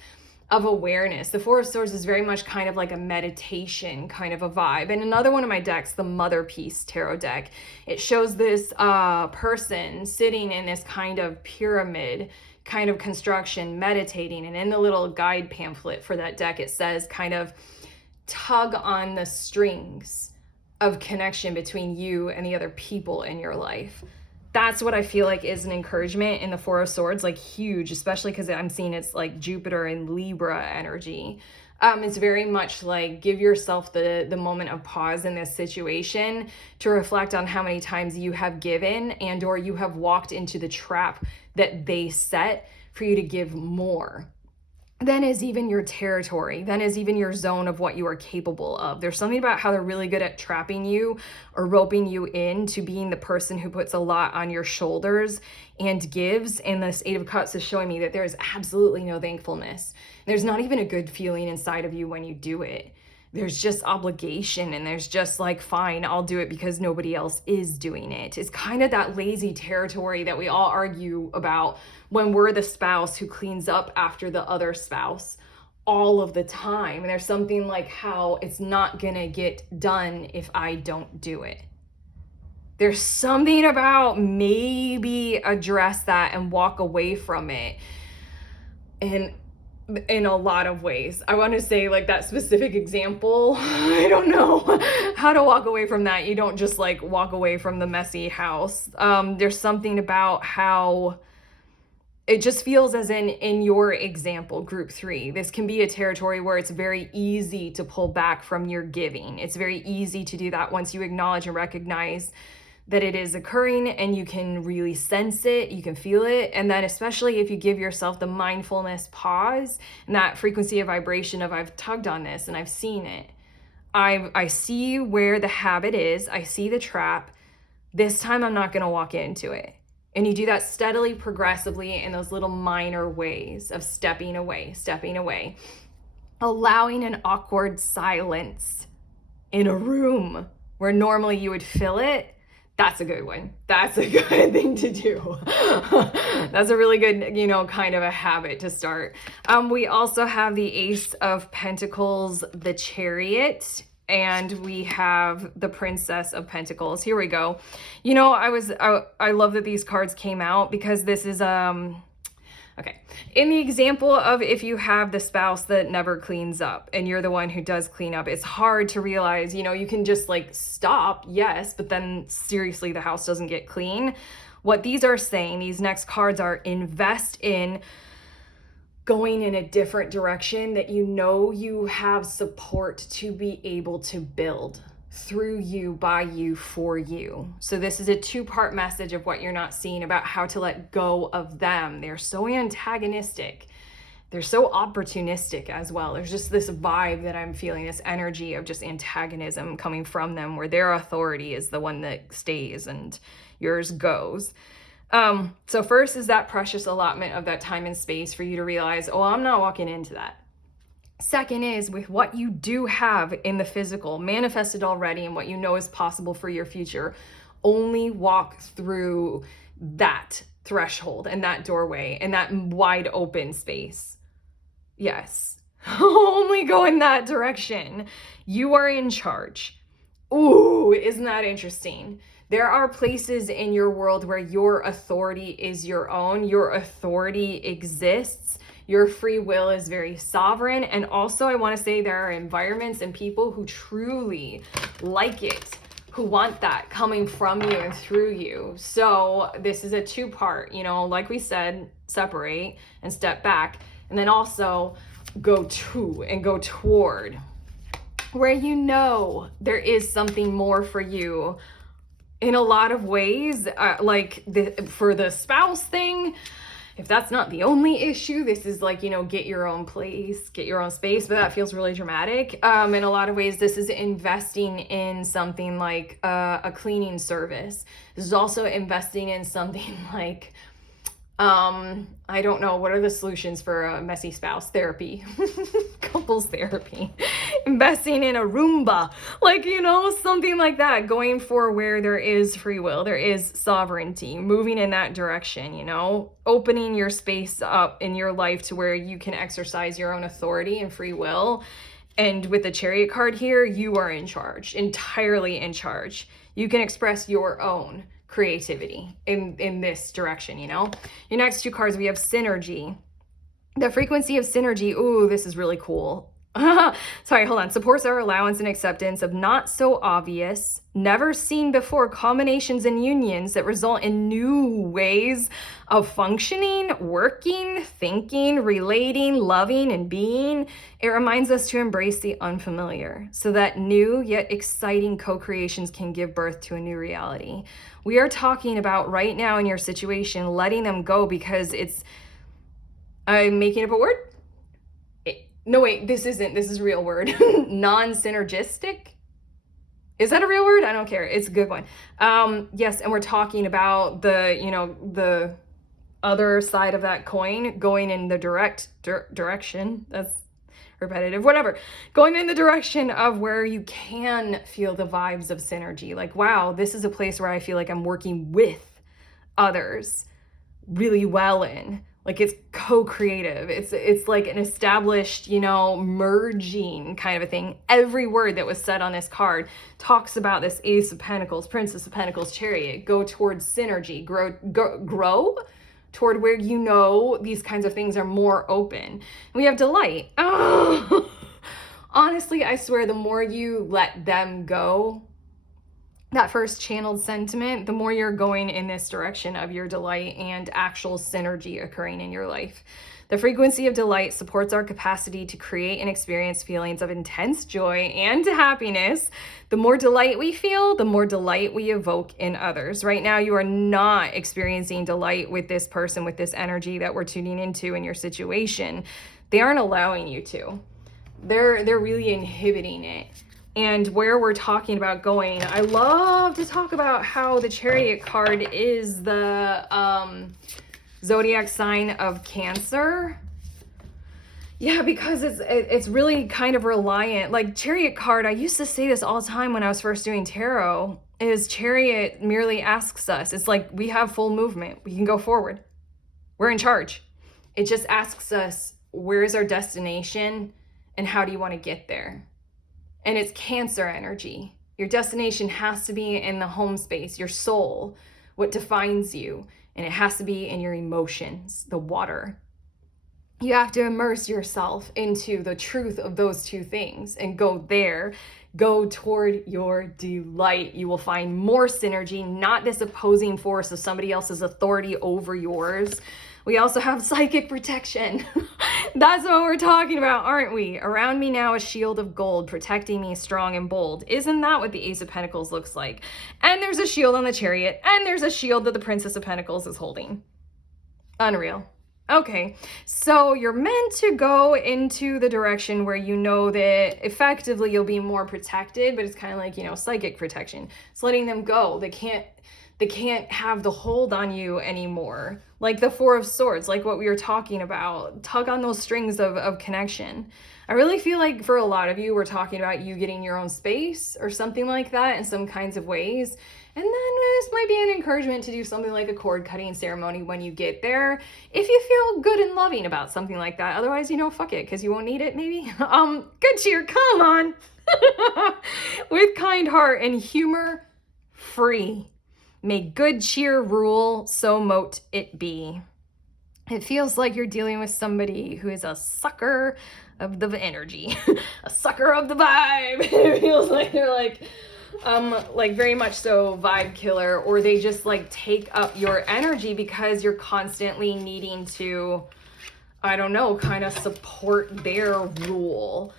of awareness. The Four of Swords is very much kind of like a meditation kind of a vibe. And another one of my decks, the Mother Peace Tarot deck, it shows this person sitting in this kind of pyramid kind of construction, meditating. And in the little guide pamphlet for that deck, it says kind of tug on the strings of connection between you and the other people in your life. That's what I feel like is an encouragement in the Four of Swords, like huge, especially because I'm seeing it's like Jupiter and Libra energy. It's very much like give yourself the moment of pause in this situation to reflect on how many times you have given and or you have walked into the trap that they set for you to give more. Then is even your territory, then is even your zone of what you are capable of. There's something about how they're really good at trapping you or roping you into being the person who puts a lot on your shoulders and gives. And this Eight of Cups is showing me that there is absolutely no thankfulness. There's not even a good feeling inside of you when you do it. there's just obligation, and there's just like, fine, I'll do it because nobody else is doing it. It's kind of that lazy territory that we all argue about when we're the spouse who cleans up after the other spouse all of the time. And there's something like how it's not gonna get done if I don't do it. There's something about maybe address that and walk away from it. And in a lot of ways, I want to say, like, that specific example, I don't know how to walk away from that. You don't just like walk away from the messy house. There's something about how it just feels, as in your example, group 3, this can be a territory where it's very easy to pull back from your giving. It's very easy to do that once you acknowledge and recognize that it is occurring, and you can really sense it, you can feel it. And then especially if you give yourself the mindfulness pause and that frequency of vibration of, I've tugged on this and I've seen it. I see where the habit is, I see the trap. This time I'm not gonna walk into it. And you do that steadily, progressively, in those little minor ways of stepping away, allowing an awkward silence in a room where normally you would fill it. That's a good one. That's a good thing to do. That's a really good, kind of a habit to start. We also have the Ace of Pentacles, the Chariot, and we have the Princess of Pentacles. Here we go. I love that these cards came out, because this is, okay. In the example of, if you have the spouse that never cleans up and you're the one who does clean up, it's hard to realize, you can just like stop, yes, but then seriously, the house doesn't get clean. What these are saying, these next cards are, invest in going in a different direction that you have support to be able to build through you, by you, for you. So this is a 2-part message of what you're not seeing about how to let go of them. They're so antagonistic. They're so opportunistic as well. There's just this vibe that I'm feeling, this energy of just antagonism coming from them, where their authority is the one that stays and yours goes. So first is that precious allotment of that time and space for you to realize, oh, I'm not walking into that. Second is, with what you do have in the physical, manifested already, and what you know is possible for your future, only walk through that threshold and that doorway and that wide open space. Yes, only go in that direction. You are in charge. Ooh, isn't that interesting? There are places in your world where your authority is your own. Your authority exists. Your free will is very sovereign. And also, I want to say, there are environments and people who truly like it, who want that coming from you and through you. So this is a 2-part, like we said, separate and step back, and then also go to and go toward where there is something more for you in a lot of ways. For the spouse thing, if that's not the only issue, this is like, get your own place, get your own space, but that feels really dramatic. In a lot of ways, this is investing in something like a cleaning service. This is also investing in something like, I don't know, what are the solutions for a messy spouse? Therapy, couples therapy, investing in a Roomba, something like that, going for where there is free will, there is sovereignty, moving in that direction, opening your space up in your life to where you can exercise your own authority and free will. And with the Chariot card here, you are in charge, entirely in charge. You can express your own creativity in this direction. Your next 2 cards, we have Synergy. The frequency of synergy, ooh, this is really cool. Sorry, hold on. Supports our allowance and acceptance of not so obvious, never seen before combinations and unions that result in new ways of functioning, working, thinking, relating, loving, and being. It reminds us to embrace the unfamiliar so that new yet exciting co-creations can give birth to a new reality. We are talking about right now in your situation, letting them go, because I'm making up a word. No, wait, this isn't. This is a real word. Non-synergistic? Is that a real word? I don't care. It's a good one. Yes, and we're talking about the other side of that coin, going in the direction. That's repetitive, whatever. Going in the direction of where you can feel the vibes of synergy. Like, wow, this is a place where I feel like I'm working with others really well in. Like, it's co-creative. It's like an established, merging kind of a thing. Every word that was said on this card talks about this Ace of Pentacles, Princess of Pentacles, Chariot. Go towards synergy, grow toward where these kinds of things are more open. We have delight. Oh. Honestly, I swear, the more you let them go, that first channeled sentiment, the more you're going in this direction of your delight and actual synergy occurring in your life. The frequency of delight supports our capacity to create and experience feelings of intense joy and happiness. The more delight we feel, the more delight we evoke in others. Right now, you are not experiencing delight with this person, with this energy that we're tuning into in your situation. They aren't allowing you to. They're really inhibiting it. And where we're talking about going, I love to talk about how the Chariot card is the zodiac sign of Cancer. Yeah, because it's really kind of reliant. Like, Chariot card, I used to say this all the time when I was first doing tarot, is Chariot merely asks us. It's like, we have full movement. We can go forward. We're in charge. It just asks us, where is our destination and how do you want to get there? And it's Cancer energy. Your destination has to be in the home space, your soul, what defines you. And it has to be in your emotions, the water. You have to immerse yourself into the truth of those two things and go there. Go toward your delight. You will find more synergy, not this opposing force of somebody else's authority over yours. We also have psychic protection. That's what we're talking about, aren't we? Around me now, a shield of gold protecting me strong and bold. Isn't that what the Ace of Pentacles looks like? And there's a shield on the Chariot, and there's a shield that the Princess of Pentacles is holding. Unreal. Okay, so you're meant to go into the direction where you know that effectively you'll be more protected, but it's kind of like, psychic protection. It's letting them go. They can't have the hold on you anymore. Like the Four of Swords, like what we were talking about. Tug on those strings of connection. I really feel like for a lot of you, we're talking about you getting your own space or something like that in some kinds of ways. And then this might be an encouragement to do something like a cord cutting ceremony when you get there, if you feel good and loving about something like that. Otherwise, fuck it, because you won't need it, maybe. Good cheer, come on. With kind heart and humor free. May good cheer rule, so mote it be. It feels like you're dealing with somebody who is a sucker of the energy, a sucker of the vibe. It feels like they're like very much so vibe killer, or they just like take up your energy because you're constantly needing to, I don't know, kind of support their rule,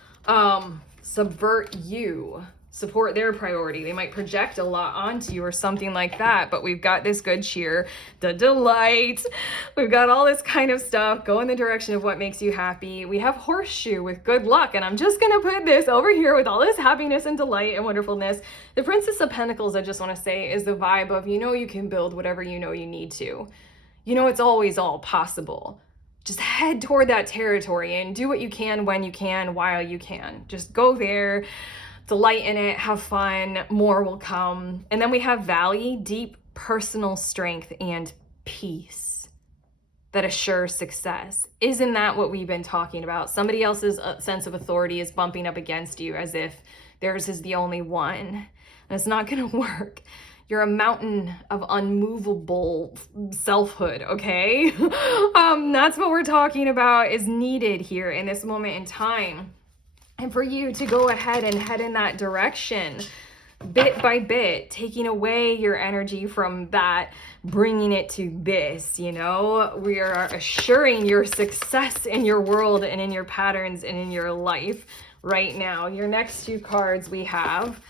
subvert you. Support their priority. They might project a lot onto you or something like that, but we've got this good cheer, the delight. We've got all this kind of stuff. Go in the direction of what makes you happy. We have horseshoe with good luck, and I'm just going to put this over here with all this happiness and delight and wonderfulness. The Princess of Pentacles, I just want to say, is the vibe of, you can build whatever you need to. It's always all possible. Just head toward that territory and do what you can when you can, while you can. Just go there. Delight in it, have fun, more will come. And then we have Valley, deep personal strength and peace that assures success. Isn't that what we've been talking about? Somebody else's sense of authority is bumping up against you as if theirs is the only one. And it's not gonna work. You're a mountain of unmovable selfhood, okay? That's what we're talking about is needed here in this moment in time. And for you to go ahead and head in that direction, bit by bit, taking away your energy from that, bringing it to this, we are assuring your success in your world and in your patterns and in your life right now. Your next two cards we have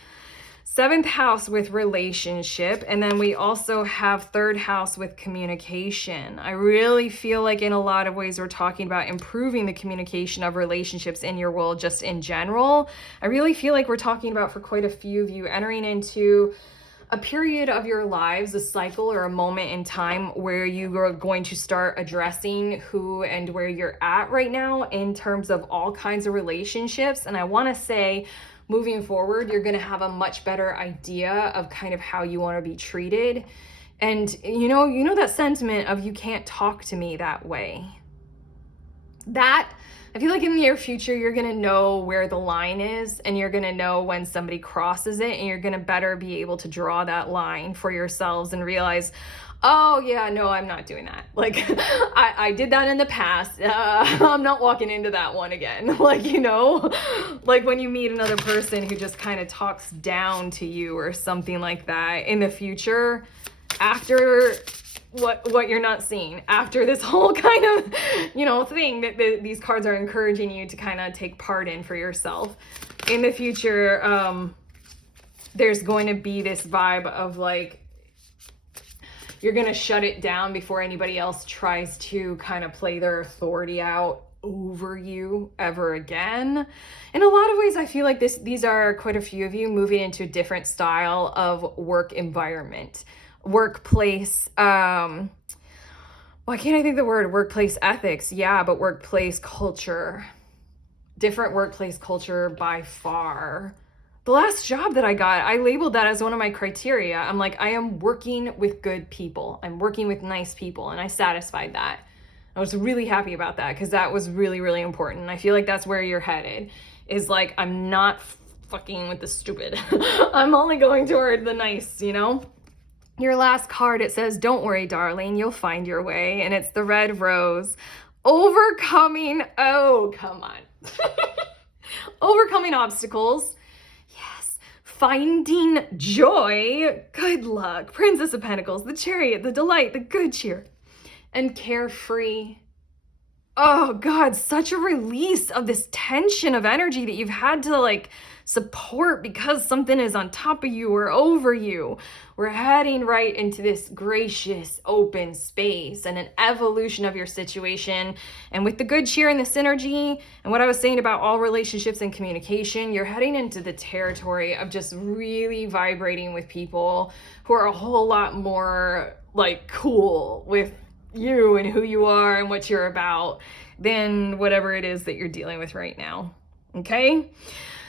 7th house with relationship, and then we also have 3rd house with communication. I really feel like in a lot of ways we're talking about improving the communication of relationships in your world just in general. I really feel like we're talking about, for quite a few of you, entering into a period of your lives, a cycle or a moment in time where you are going to start addressing who and where you're at right now in terms of all kinds of relationships. And I want to say, moving forward, you're going to have a much better idea of kind of how you want to be treated. And you know that sentiment of you can't talk to me that way. That, I feel like in the near future, you're going to know where the line is, and you're going to know when somebody crosses it, and you're going to better be able to draw that line for yourselves and realize, oh yeah, no, I'm not doing that. Like I did that in the past. I'm not walking into that one again. Like, like when you meet another person who just kind of talks down to you or something like that in the future, after what you're not seeing, after this whole kind of thing that these cards are encouraging you to kind of take part in for yourself in the future, there's going to be this vibe of like you're going to shut it down before anybody else tries to kind of play their authority out over you ever again. In a lot of ways, I feel like these are quite a few of you moving into a different style of work environment, workplace. Why can't I think the word workplace ethics? Yeah, but workplace culture, different workplace culture by far. The last job that I got, I labeled that as one of my criteria. I'm like, I am working with good people. I'm working with nice people. And I satisfied that. I was really happy about that because that was really, really important. And I feel like that's where you're headed, is like, I'm not fucking with the stupid. I'm only going toward the nice, Your last card, it says, don't worry, darling, you'll find your way. And it's the red rose. Overcoming, oh, come on. Overcoming obstacles. Finding joy, good luck, Princess of Pentacles, the Chariot, the delight, the good cheer, and carefree. Oh God, such a release of this tension of energy that you've had to like support because something is on top of you or over you. We're heading right into this gracious, open space and an evolution of your situation. And with the good cheer and the synergy and what I was saying about all relationships and communication, you're heading into the territory of just really vibrating with people who are a whole lot more like cool with you and who you are and what you're about than whatever it is that you're dealing with right now. Okay?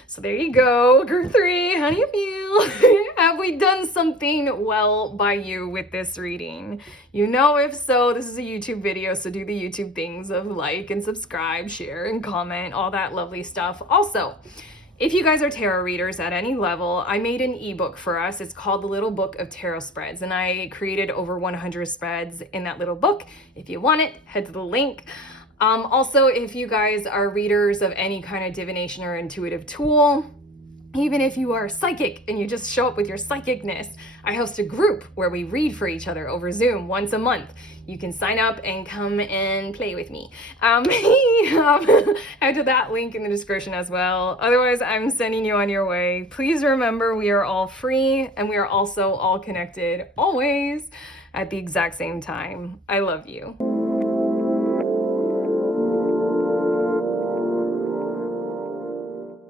So there you go, group 3, how do you feel? Have we done something well by you with this reading? If so, this is a YouTube video, so do the YouTube things of like and subscribe, share and comment, all that lovely stuff. Also, if you guys are tarot readers at any level, I made an ebook for us. It's called The Little Book of Tarot Spreads, and I created over 100 spreads in that little book. If you want it, head to the link. Also, if you guys are readers of any kind of divination or intuitive tool, even if you are psychic and you just show up with your psychicness, I host a group where we read for each other over Zoom once a month. You can sign up and come and play with me. Head to that link in the description as well. Otherwise, I'm sending you on your way. Please remember, we are all free and we are also all connected always at the exact same time. I love you.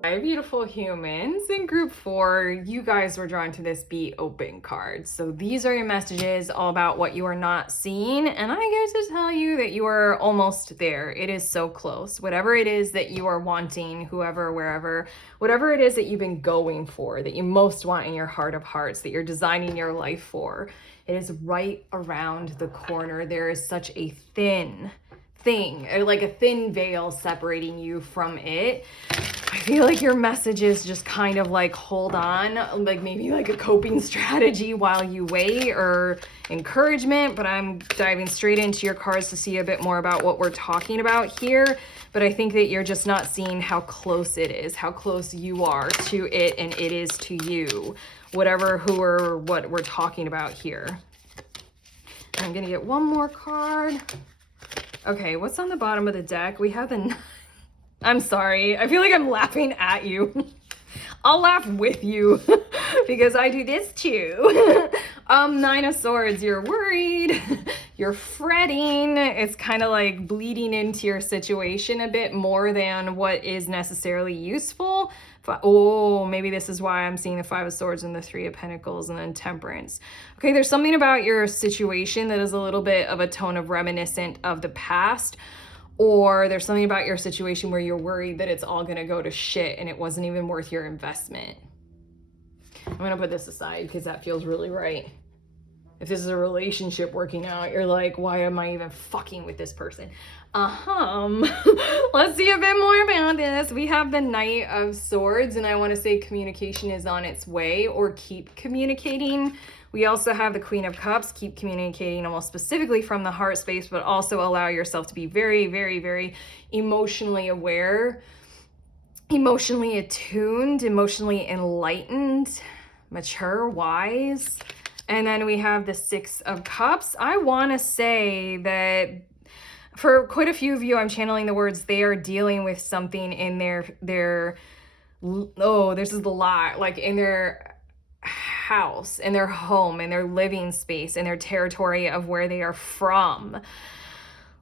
Hi, beautiful humans. In group 4, you guys were drawn to this Be Open card. So these are your messages all about what you are not seeing. And I get to tell you that you are almost there. It is so close. Whatever it is that you are wanting, whoever, wherever, whatever it is that you've been going for, that you most want in your heart of hearts, that you're designing your life for, it is right around the corner. There is such a thin thing, like a thin veil separating you from it. I feel like your message is just kind of like hold on, like maybe like a coping strategy while you wait or encouragement, but I'm diving straight into your cards to see a bit more about what we're talking about here. But I think that you're just not seeing how close it is, how close you are to it and it is to you, whatever, who or what we're talking about here. I'm gonna get one more card. Okay, what's on the bottom of the deck? We have the... I'm sorry. I feel like I'm laughing at you. I'll laugh with you because I do this too. 9 of Swords, you're worried, you're fretting. It's kind of like bleeding into your situation a bit more than what is necessarily useful, Oh, maybe this is why I'm seeing the Five of Swords and the Three of Pentacles and then Temperance. Okay, there's something about your situation that is a little bit of a tone of reminiscent of the past, or there's something about your situation where you're worried that it's all gonna go to shit and it wasn't even worth your investment. I'm gonna put this aside because that feels really right. If this is a relationship working out, you're like, why am I even fucking with this person? Let's see a bit more about this. We have the Knight of Swords, and I want to say communication is on its way, or keep communicating. We also have the Queen of Cups, keep communicating almost specifically from the heart space, but also allow yourself to be very, very, very emotionally aware, emotionally attuned, emotionally enlightened, mature, wise. And then we have the Six of Cups. I want to say that for quite a few of you, I'm channeling the words, they are dealing with something in their oh, this is the lot, like in their house, in their home, in their living space, in their territory of where they are from.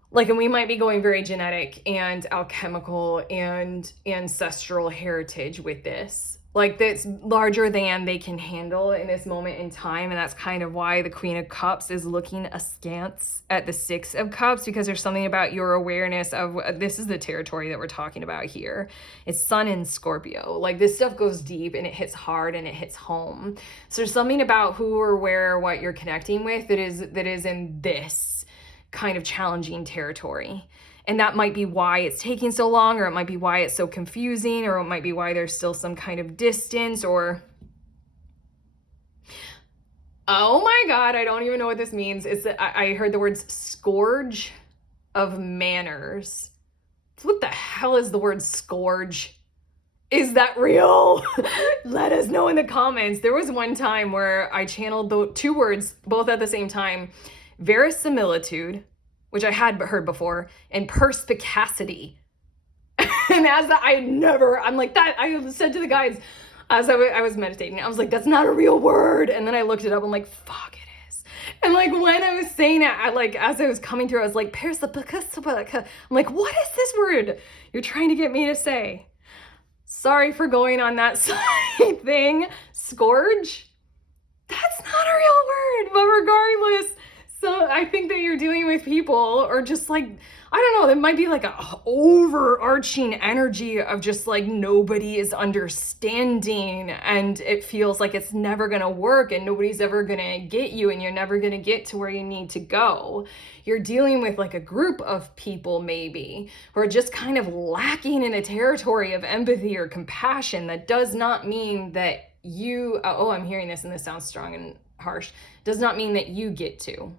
Like, and we might be going very genetic and alchemical and ancestral heritage with this. Like, that's larger than they can handle in this moment in time. And that's kind of why the Queen of Cups is looking askance at the Six of Cups, because there's something about your awareness of this is the territory that we're talking about here. It's Sun in Scorpio. Like, this stuff goes deep and it hits hard and it hits home. So there's something about who or where or what you're connecting with that is in this kind of challenging territory. And that might be why it's taking so long, or it might be why it's so confusing, or it might be why there's still some kind of distance, or... Oh my God, I don't even know what this means. I heard the words scourge of manners. What the hell is the word scourge? Is that real? Let us know in the comments. There was one time where I channeled the two words both at the same time. Verisimilitude, which I had heard before, and perspicacity. And I'm like, that, I said to the guys, as I was meditating, I was like, that's not a real word. And then I looked it up, I'm like, fuck, it is. And like, when I was saying it, as I was coming through, I was like, perspicacity. I'm like, what is this word you're trying to get me to say? Sorry for going on that side thing. Scourge? That's not a real word, but regardless, so I think that you're dealing with people, or just like, I don't know, there might be like a overarching energy of just like nobody is understanding, and it feels like it's never gonna work and nobody's ever gonna get you, and you're never gonna get to where you need to go. You're dealing with like a group of people maybe who are just kind of lacking in a territory of empathy or compassion. That does not mean that you, oh, I'm hearing this and this sounds strong and harsh, does not mean that you get to.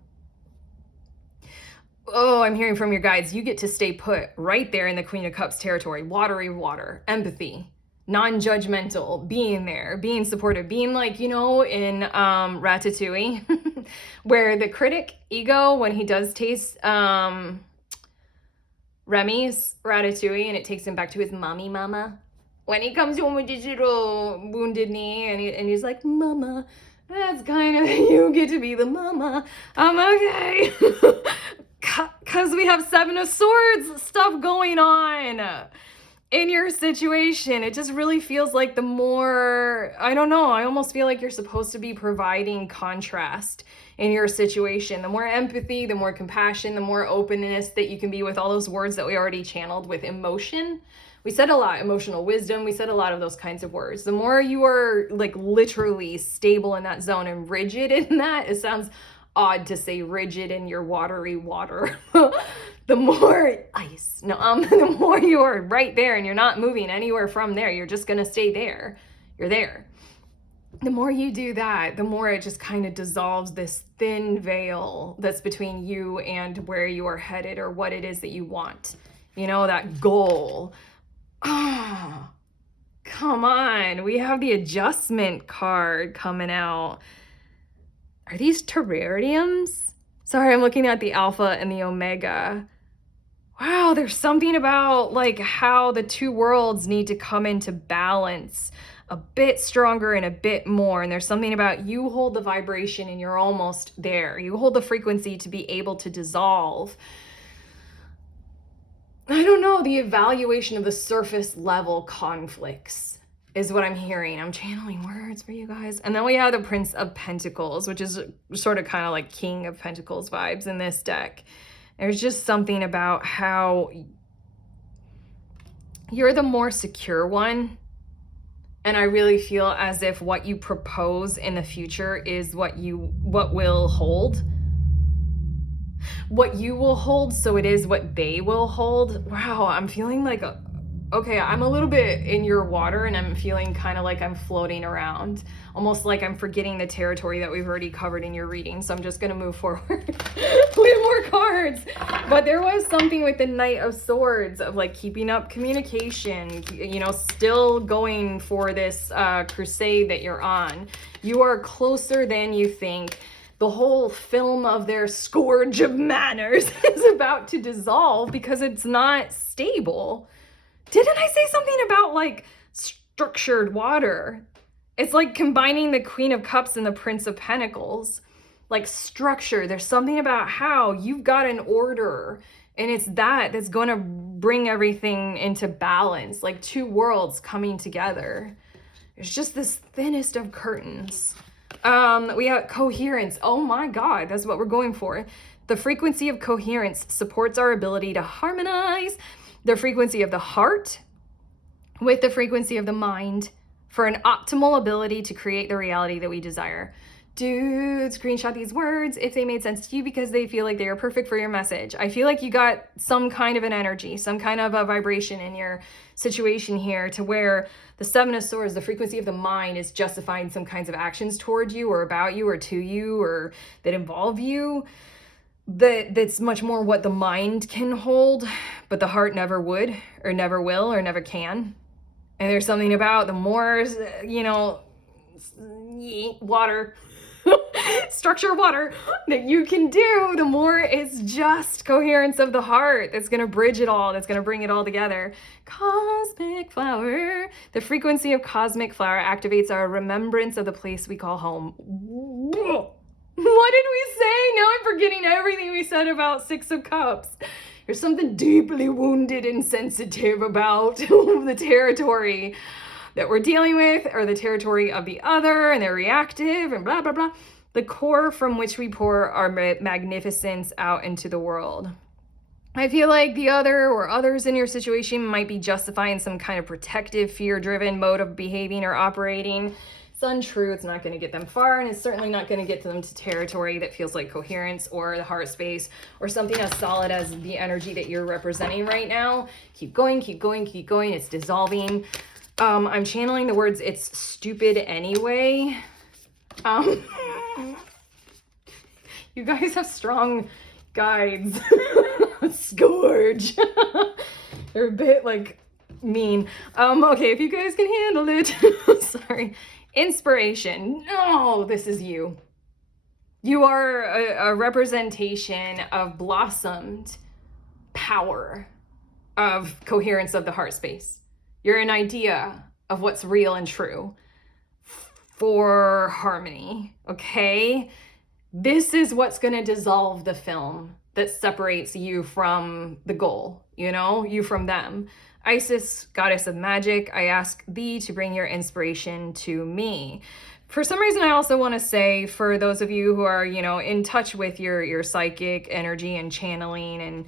Oh, I'm hearing from your guides, you get to stay put right there in the Queen of Cups territory. Watery water, empathy, non-judgmental, being there, being supportive, being like, in Ratatouille, where the critic ego, when he does taste Remy's Ratatouille and it takes him back to his mama, when he comes home with his little wounded knee and he's like, mama, that's kind of, you get to be the mama. I'm okay. Because we have Seven of Swords stuff going on in your situation. It just really feels like the more, I don't know, I almost feel like you're supposed to be providing contrast in your situation. The more empathy, the more compassion, the more openness that you can be with all those words that we already channeled with emotion. We said a lot, emotional wisdom, we said a lot of those kinds of words. The more you are like literally stable in that zone and rigid in that, it sounds odd to say rigid in your watery water. The more ice, the more you are right there and you're not moving anywhere from there, you're just gonna stay there. You're there. The more you do that, the more it just kind of dissolves this thin veil that's between you and where you are headed or what it is that you want. That goal. Oh, come on. We have the Adjustment card coming out. Are these terrariums? Sorry, I'm looking at the Alpha and the Omega. Wow, there's something about like how the two worlds need to come into balance a bit stronger and a bit more. And there's something about you hold the vibration and you're almost there. You hold the frequency to be able to dissolve. I don't know, the evaluation of the surface level conflicts is what I'm hearing. I'm channeling words for you guys. And then we have the Prince of Pentacles, which is sort of kind of like King of Pentacles vibes in this deck. There's just something about how you're the more secure one. And I really feel as if what you propose in the future is what will hold. What you will hold, so it is what they will hold. Wow, I'm feeling like, okay, I'm a little bit in your water and I'm feeling kind of like I'm floating around. Almost like I'm forgetting the territory that we've already covered in your reading. So I'm just going to move forward with more cards. But there was something with the Knight of Swords of like keeping up communication, you know, still going for this crusade that you're on. You are closer than you think. The whole film of their scourge of manners is about to dissolve because it's not stable. Didn't I say something about like structured water? It's like combining the Queen of Cups and the Prince of Pentacles. Like structure. There's something about how you've got an order. And it's that's going to bring everything into balance. Like two worlds coming together. It's just this thinnest of curtains. We have coherence. Oh my God, that's what we're going for. The frequency of coherence supports our ability to harmonize the frequency of the heart with the frequency of the mind for an optimal ability to create the reality that we desire. Dude, screenshot these words if they made sense to you because they feel like they are perfect for your message. I feel like you got some kind of an energy, some kind of a vibration in your situation here to where the Seven of Swords, the frequency of the mind, is justifying some kinds of actions toward you or about you or to you or that involve you. That's much more what the mind can hold, but the heart never would or never will or never can. And there's something about the more, you know, water, structure water that you can do, the more it's just coherence of the heart that's going to bridge it all, that's going to bring it all together. Cosmic flower. The frequency of cosmic flower activates our remembrance of the place we call home. What did we say? Now I'm forgetting everything we said about Six of Cups. There's something deeply wounded and sensitive about the territory that we're dealing with, or the territory of the other, and they're reactive and blah, blah, blah. The core from which we pour our magnificence out into the world. I feel like the other or others in your situation might be justifying some kind of protective, fear-driven mode of behaving or operating. It's untrue. It's not going to get them far, and it's certainly not going to get them to territory that feels like coherence or the heart space or something as solid as the energy that you're representing right now. Keep going, keep going, keep going. It's dissolving. I'm channeling the words, it's stupid anyway. You guys have strong guides. Scourge. They're a bit like mean. Okay, if you guys can handle it. Sorry. Inspiration. No, this is you. You are a representation of blossomed power, of coherence of the heart space. You're an idea of what's real and true for harmony, okay? This is what's going to dissolve the film that separates you from the goal, you know, you from them. Isis, goddess of magic, I ask thee to bring your inspiration to me. For some reason, I also want to say, for those of you who are, you know, in touch with your psychic energy and channeling and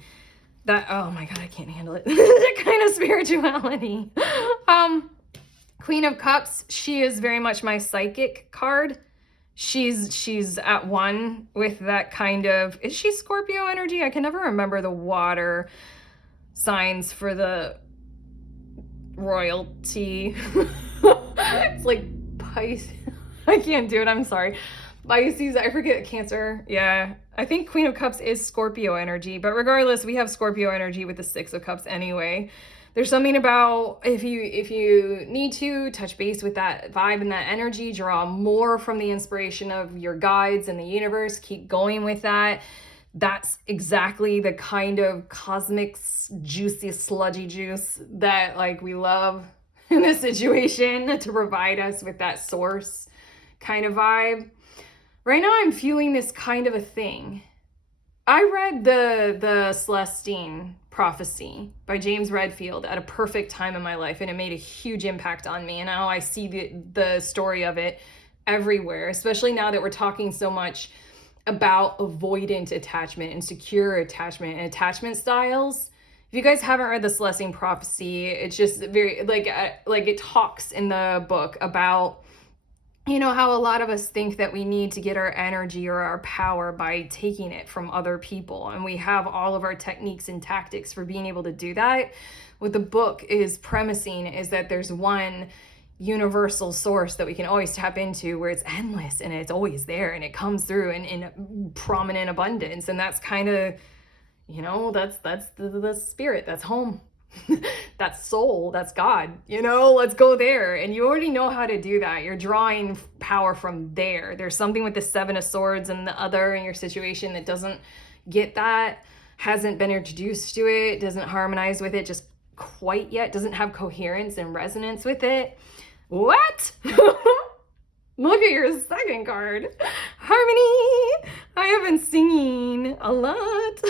that, oh my God, I can't handle it. That kind of spirituality. Queen of Cups, she is very much my psychic card. She's at one with that kind of, is she Scorpio energy? I can never remember the water signs for the royalty. It's like Pisces. I can't do it. I'm sorry. Pisces, I forget. Cancer. Yeah. I think Queen of Cups is Scorpio energy, but regardless, we have Scorpio energy with the Six of Cups anyway. There's something about if you need to touch base with that vibe and that energy, draw more from the inspiration of your guides and the universe, keep going with that. That's exactly the kind of cosmic, juicy, sludgy juice that like we love in this situation to provide us with that source kind of vibe. Right now I'm feeling this kind of a thing. I read the Celestine Prophecy by James Redfield at a perfect time in my life, and it made a huge impact on me. And now I see the story of it everywhere, especially now that we're talking so much about avoidant attachment and secure attachment and attachment styles. If you guys haven't read the Celestine Prophecy, it's just very like it talks in the book about, you know, how a lot of us think that we need to get our energy or our power by taking it from other people. And we have all of our techniques and tactics for being able to do that. What the book is premising is that there's one universal source that we can always tap into where it's endless and it's always there and it comes through in prominent abundance. And that's kind of, you know, that's the spirit, that's home. That's soul, that's God, you know, let's go there. And you already know how to do that. You're drawing power from there. There's something with the Seven of Swords and the other in your situation that doesn't get that, hasn't been introduced to it, doesn't harmonize with it just quite yet, doesn't have coherence and resonance with it. What? Look at your second card. Harmony. I have been singing a lot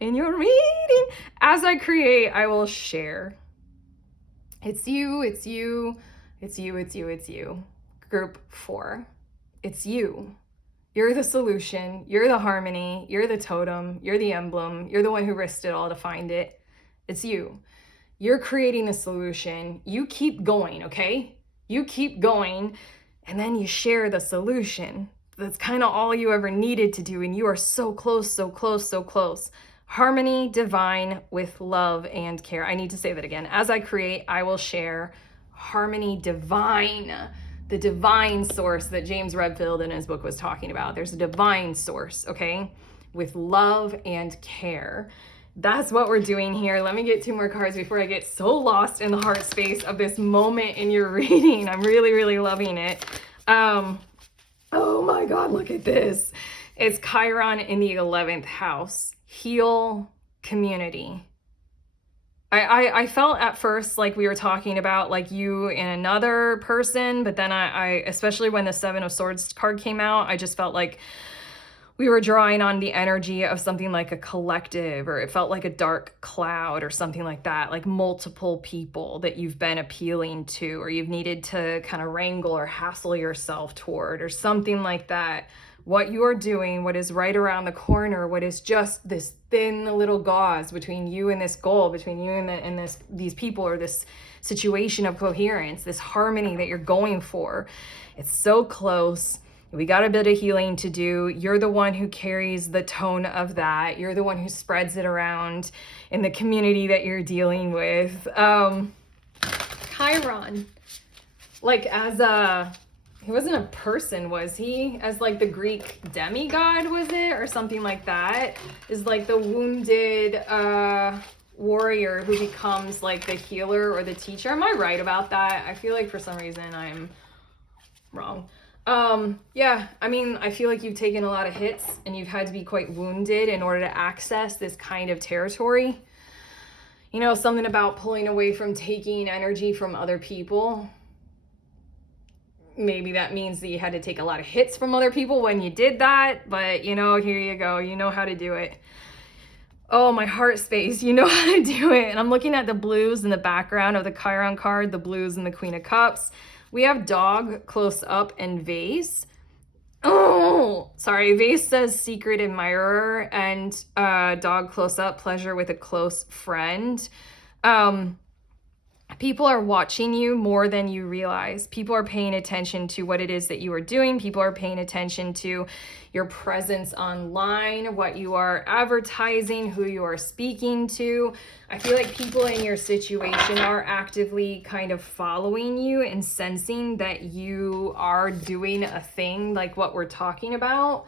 in your reading. As I create, I will share. It's you, it's you, it's you, it's you, it's you. Group 4. It's you. You're the solution. You're the harmony. You're the totem. You're the emblem. You're the one who risked it all to find it. It's you. You're creating the solution. You keep going, okay? You keep going. And then you share the solution. That's kind of all you ever needed to do. And you are so close, so close, so close. Harmony divine with love and care. I need to say that again. As I create, I will share. Harmony divine. The divine source that James Redfield in his book was talking about. There's a divine source, okay? With love and care. That's what we're doing here. Let me get 2 more cards before I get so lost in the heart space of this moment in your reading. I'm really, really loving it. Oh my God, look at this. It's Chiron in the 11th house. Heal community. I felt at first like we were talking about like you and another person, but then I especially when the 7 of Swords card came out, I just felt like we were drawing on the energy of something like a collective, or it felt like a dark cloud or something like that, like multiple people that you've been appealing to, or you've needed to kind of wrangle or hassle yourself toward, or something like that. What you are doing, what is right around the corner, what is just this thin little gauze between you and this goal, between you and these people, or this situation of coherence, this harmony that you're going for. It's so close. We got a bit of healing to do. You're the one who carries the tone of that. You're the one who spreads it around in the community that you're dealing with. Chiron, like he wasn't a person, was he? As like the Greek demigod, was it? Or something like that. Is like the wounded warrior who becomes like the healer or the teacher. Am I right about that? I feel like for some reason I'm wrong. Yeah, I mean, I feel like you've taken a lot of hits and you've had to be quite wounded in order to access this kind of territory. You know, something about pulling away from taking energy from other people. Maybe that means that you had to take a lot of hits from other people when you did that, but you know, here you go. You know how to do it. Oh, my heart space, you know how to do it. And I'm looking at the blues in the background of the Chiron card, the blues and the Queen of Cups. We have dog close up and vase. Oh, sorry. Vase says secret admirer, and dog close up, pleasure with a close friend. People are watching you more than you realize. People are paying attention to what it is that you are doing. People are paying attention to your presence online, what you are advertising, who you are speaking to. I feel like people in your situation are actively kind of following you and sensing that you are doing a thing like what we're talking about.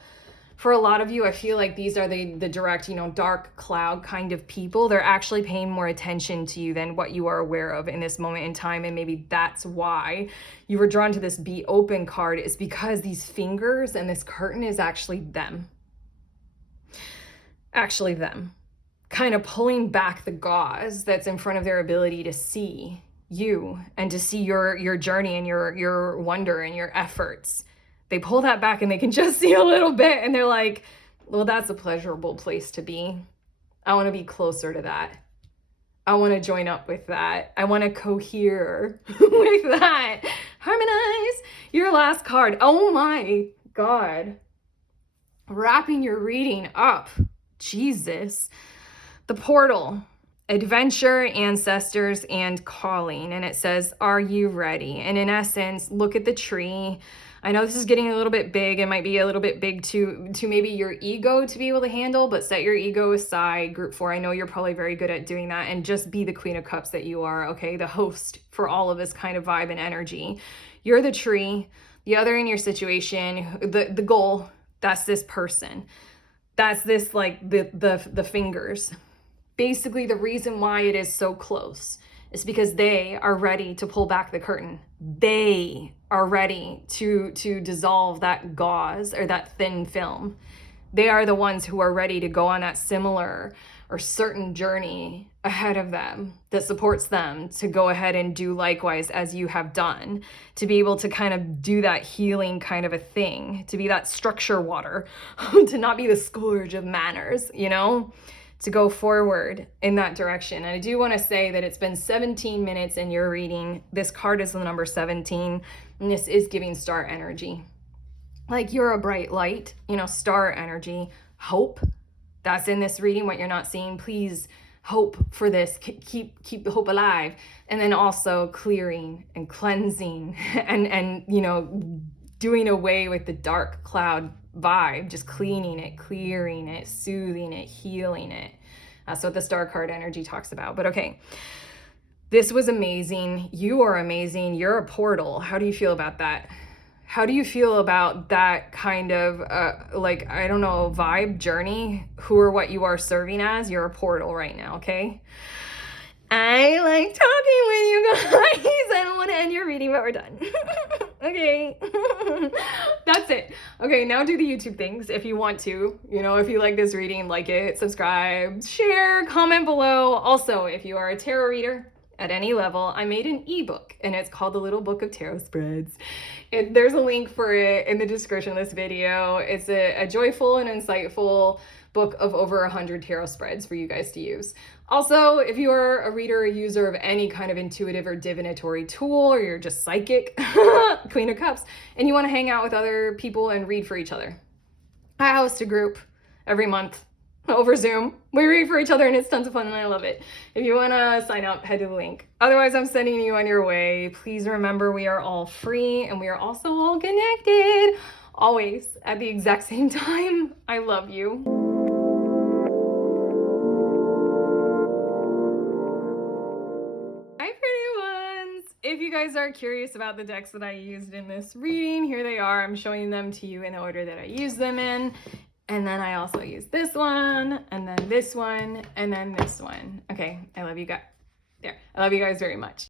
For a lot of you, I feel like these are the direct, you know, dark cloud kind of people. They're actually paying more attention to you than what you are aware of in this moment in time. And maybe that's why you were drawn to this Be Open card, is because these fingers and this curtain is actually them. Actually them. Kind of pulling back the gauze that's in front of their ability to see you and to see your journey and your wonder and your efforts. They pull that back and they can just see a little bit and they're like, Well, that's a pleasurable place to be. I want to be closer to that. I want to join up with that. I want to cohere with that. Harmonize. Your last card. Oh my God. Wrapping your reading up. Jesus. The portal. Adventure, ancestors, and calling. And it says, are you ready? And in essence, look at the tree. I know this is getting a little bit big. It might be a little bit big to maybe your ego to be able to handle, but set your ego aside, group 4. I know you're probably very good at doing that, and just be the Queen of Cups that you are, okay? The host for all of this kind of vibe and energy. You're the tree. The other in your situation, the goal, that's this person. That's this, like, the fingers. Basically, the reason why it is so close is because they are ready to pull back the curtain. They are ready to dissolve that gauze or that thin film. They are the ones who are ready to go on that similar or certain journey ahead of them that supports them to go ahead and do likewise as you have done, to be able to kind of do that healing kind of a thing, to be that structure water, to not be the scourge of manners, you know? To go forward in that direction. And I do want to say that it's been 17 minutes in your reading. This card is the number 17, and this is giving star energy. Like, you're a bright light, you know, star energy, hope. That's in this reading, what you're not seeing. Please hope for this. Keep the hope alive. And then also clearing and cleansing and you know, doing away with the dark cloud vibe, just cleaning it, clearing it, soothing it, healing it. That's what the star card energy talks about. But okay, this was amazing. You are amazing. You're a portal. How do you feel about that? How do you feel about that kind of, like, I don't know, vibe, journey? Who or what you are serving as? You're a portal right now, okay? I like talking with you guys. I don't want to end your reading, but we're done. Okay. That's it. Okay, now do the YouTube things if you want to. You know, if you like this reading, like it, subscribe, share, comment below. Also, if you are a tarot reader at any level, I made an ebook and it's called The Little Book of Tarot Spreads. There's a link for it in the description of this video. It's a joyful and insightful book of over 100 tarot spreads for you guys to use. Also, if you are a reader or user of any kind of intuitive or divinatory tool, or you're just psychic, Queen of Cups, and you want to hang out with other people and read for each other, I host a group every month over Zoom. We read for each other and it's tons of fun and I love it. If you want to sign up, head to the link. Otherwise, I'm sending you on your way. Please remember, we are all free and we are also all connected, always at the exact same time. I love you. If you guys are curious about the decks that I used in this reading, here they are. I'm showing them to you in the order that I use them in. And then I also use this one, and then this one, and then this one. Okay, I love you guys. There. I love you guys very much.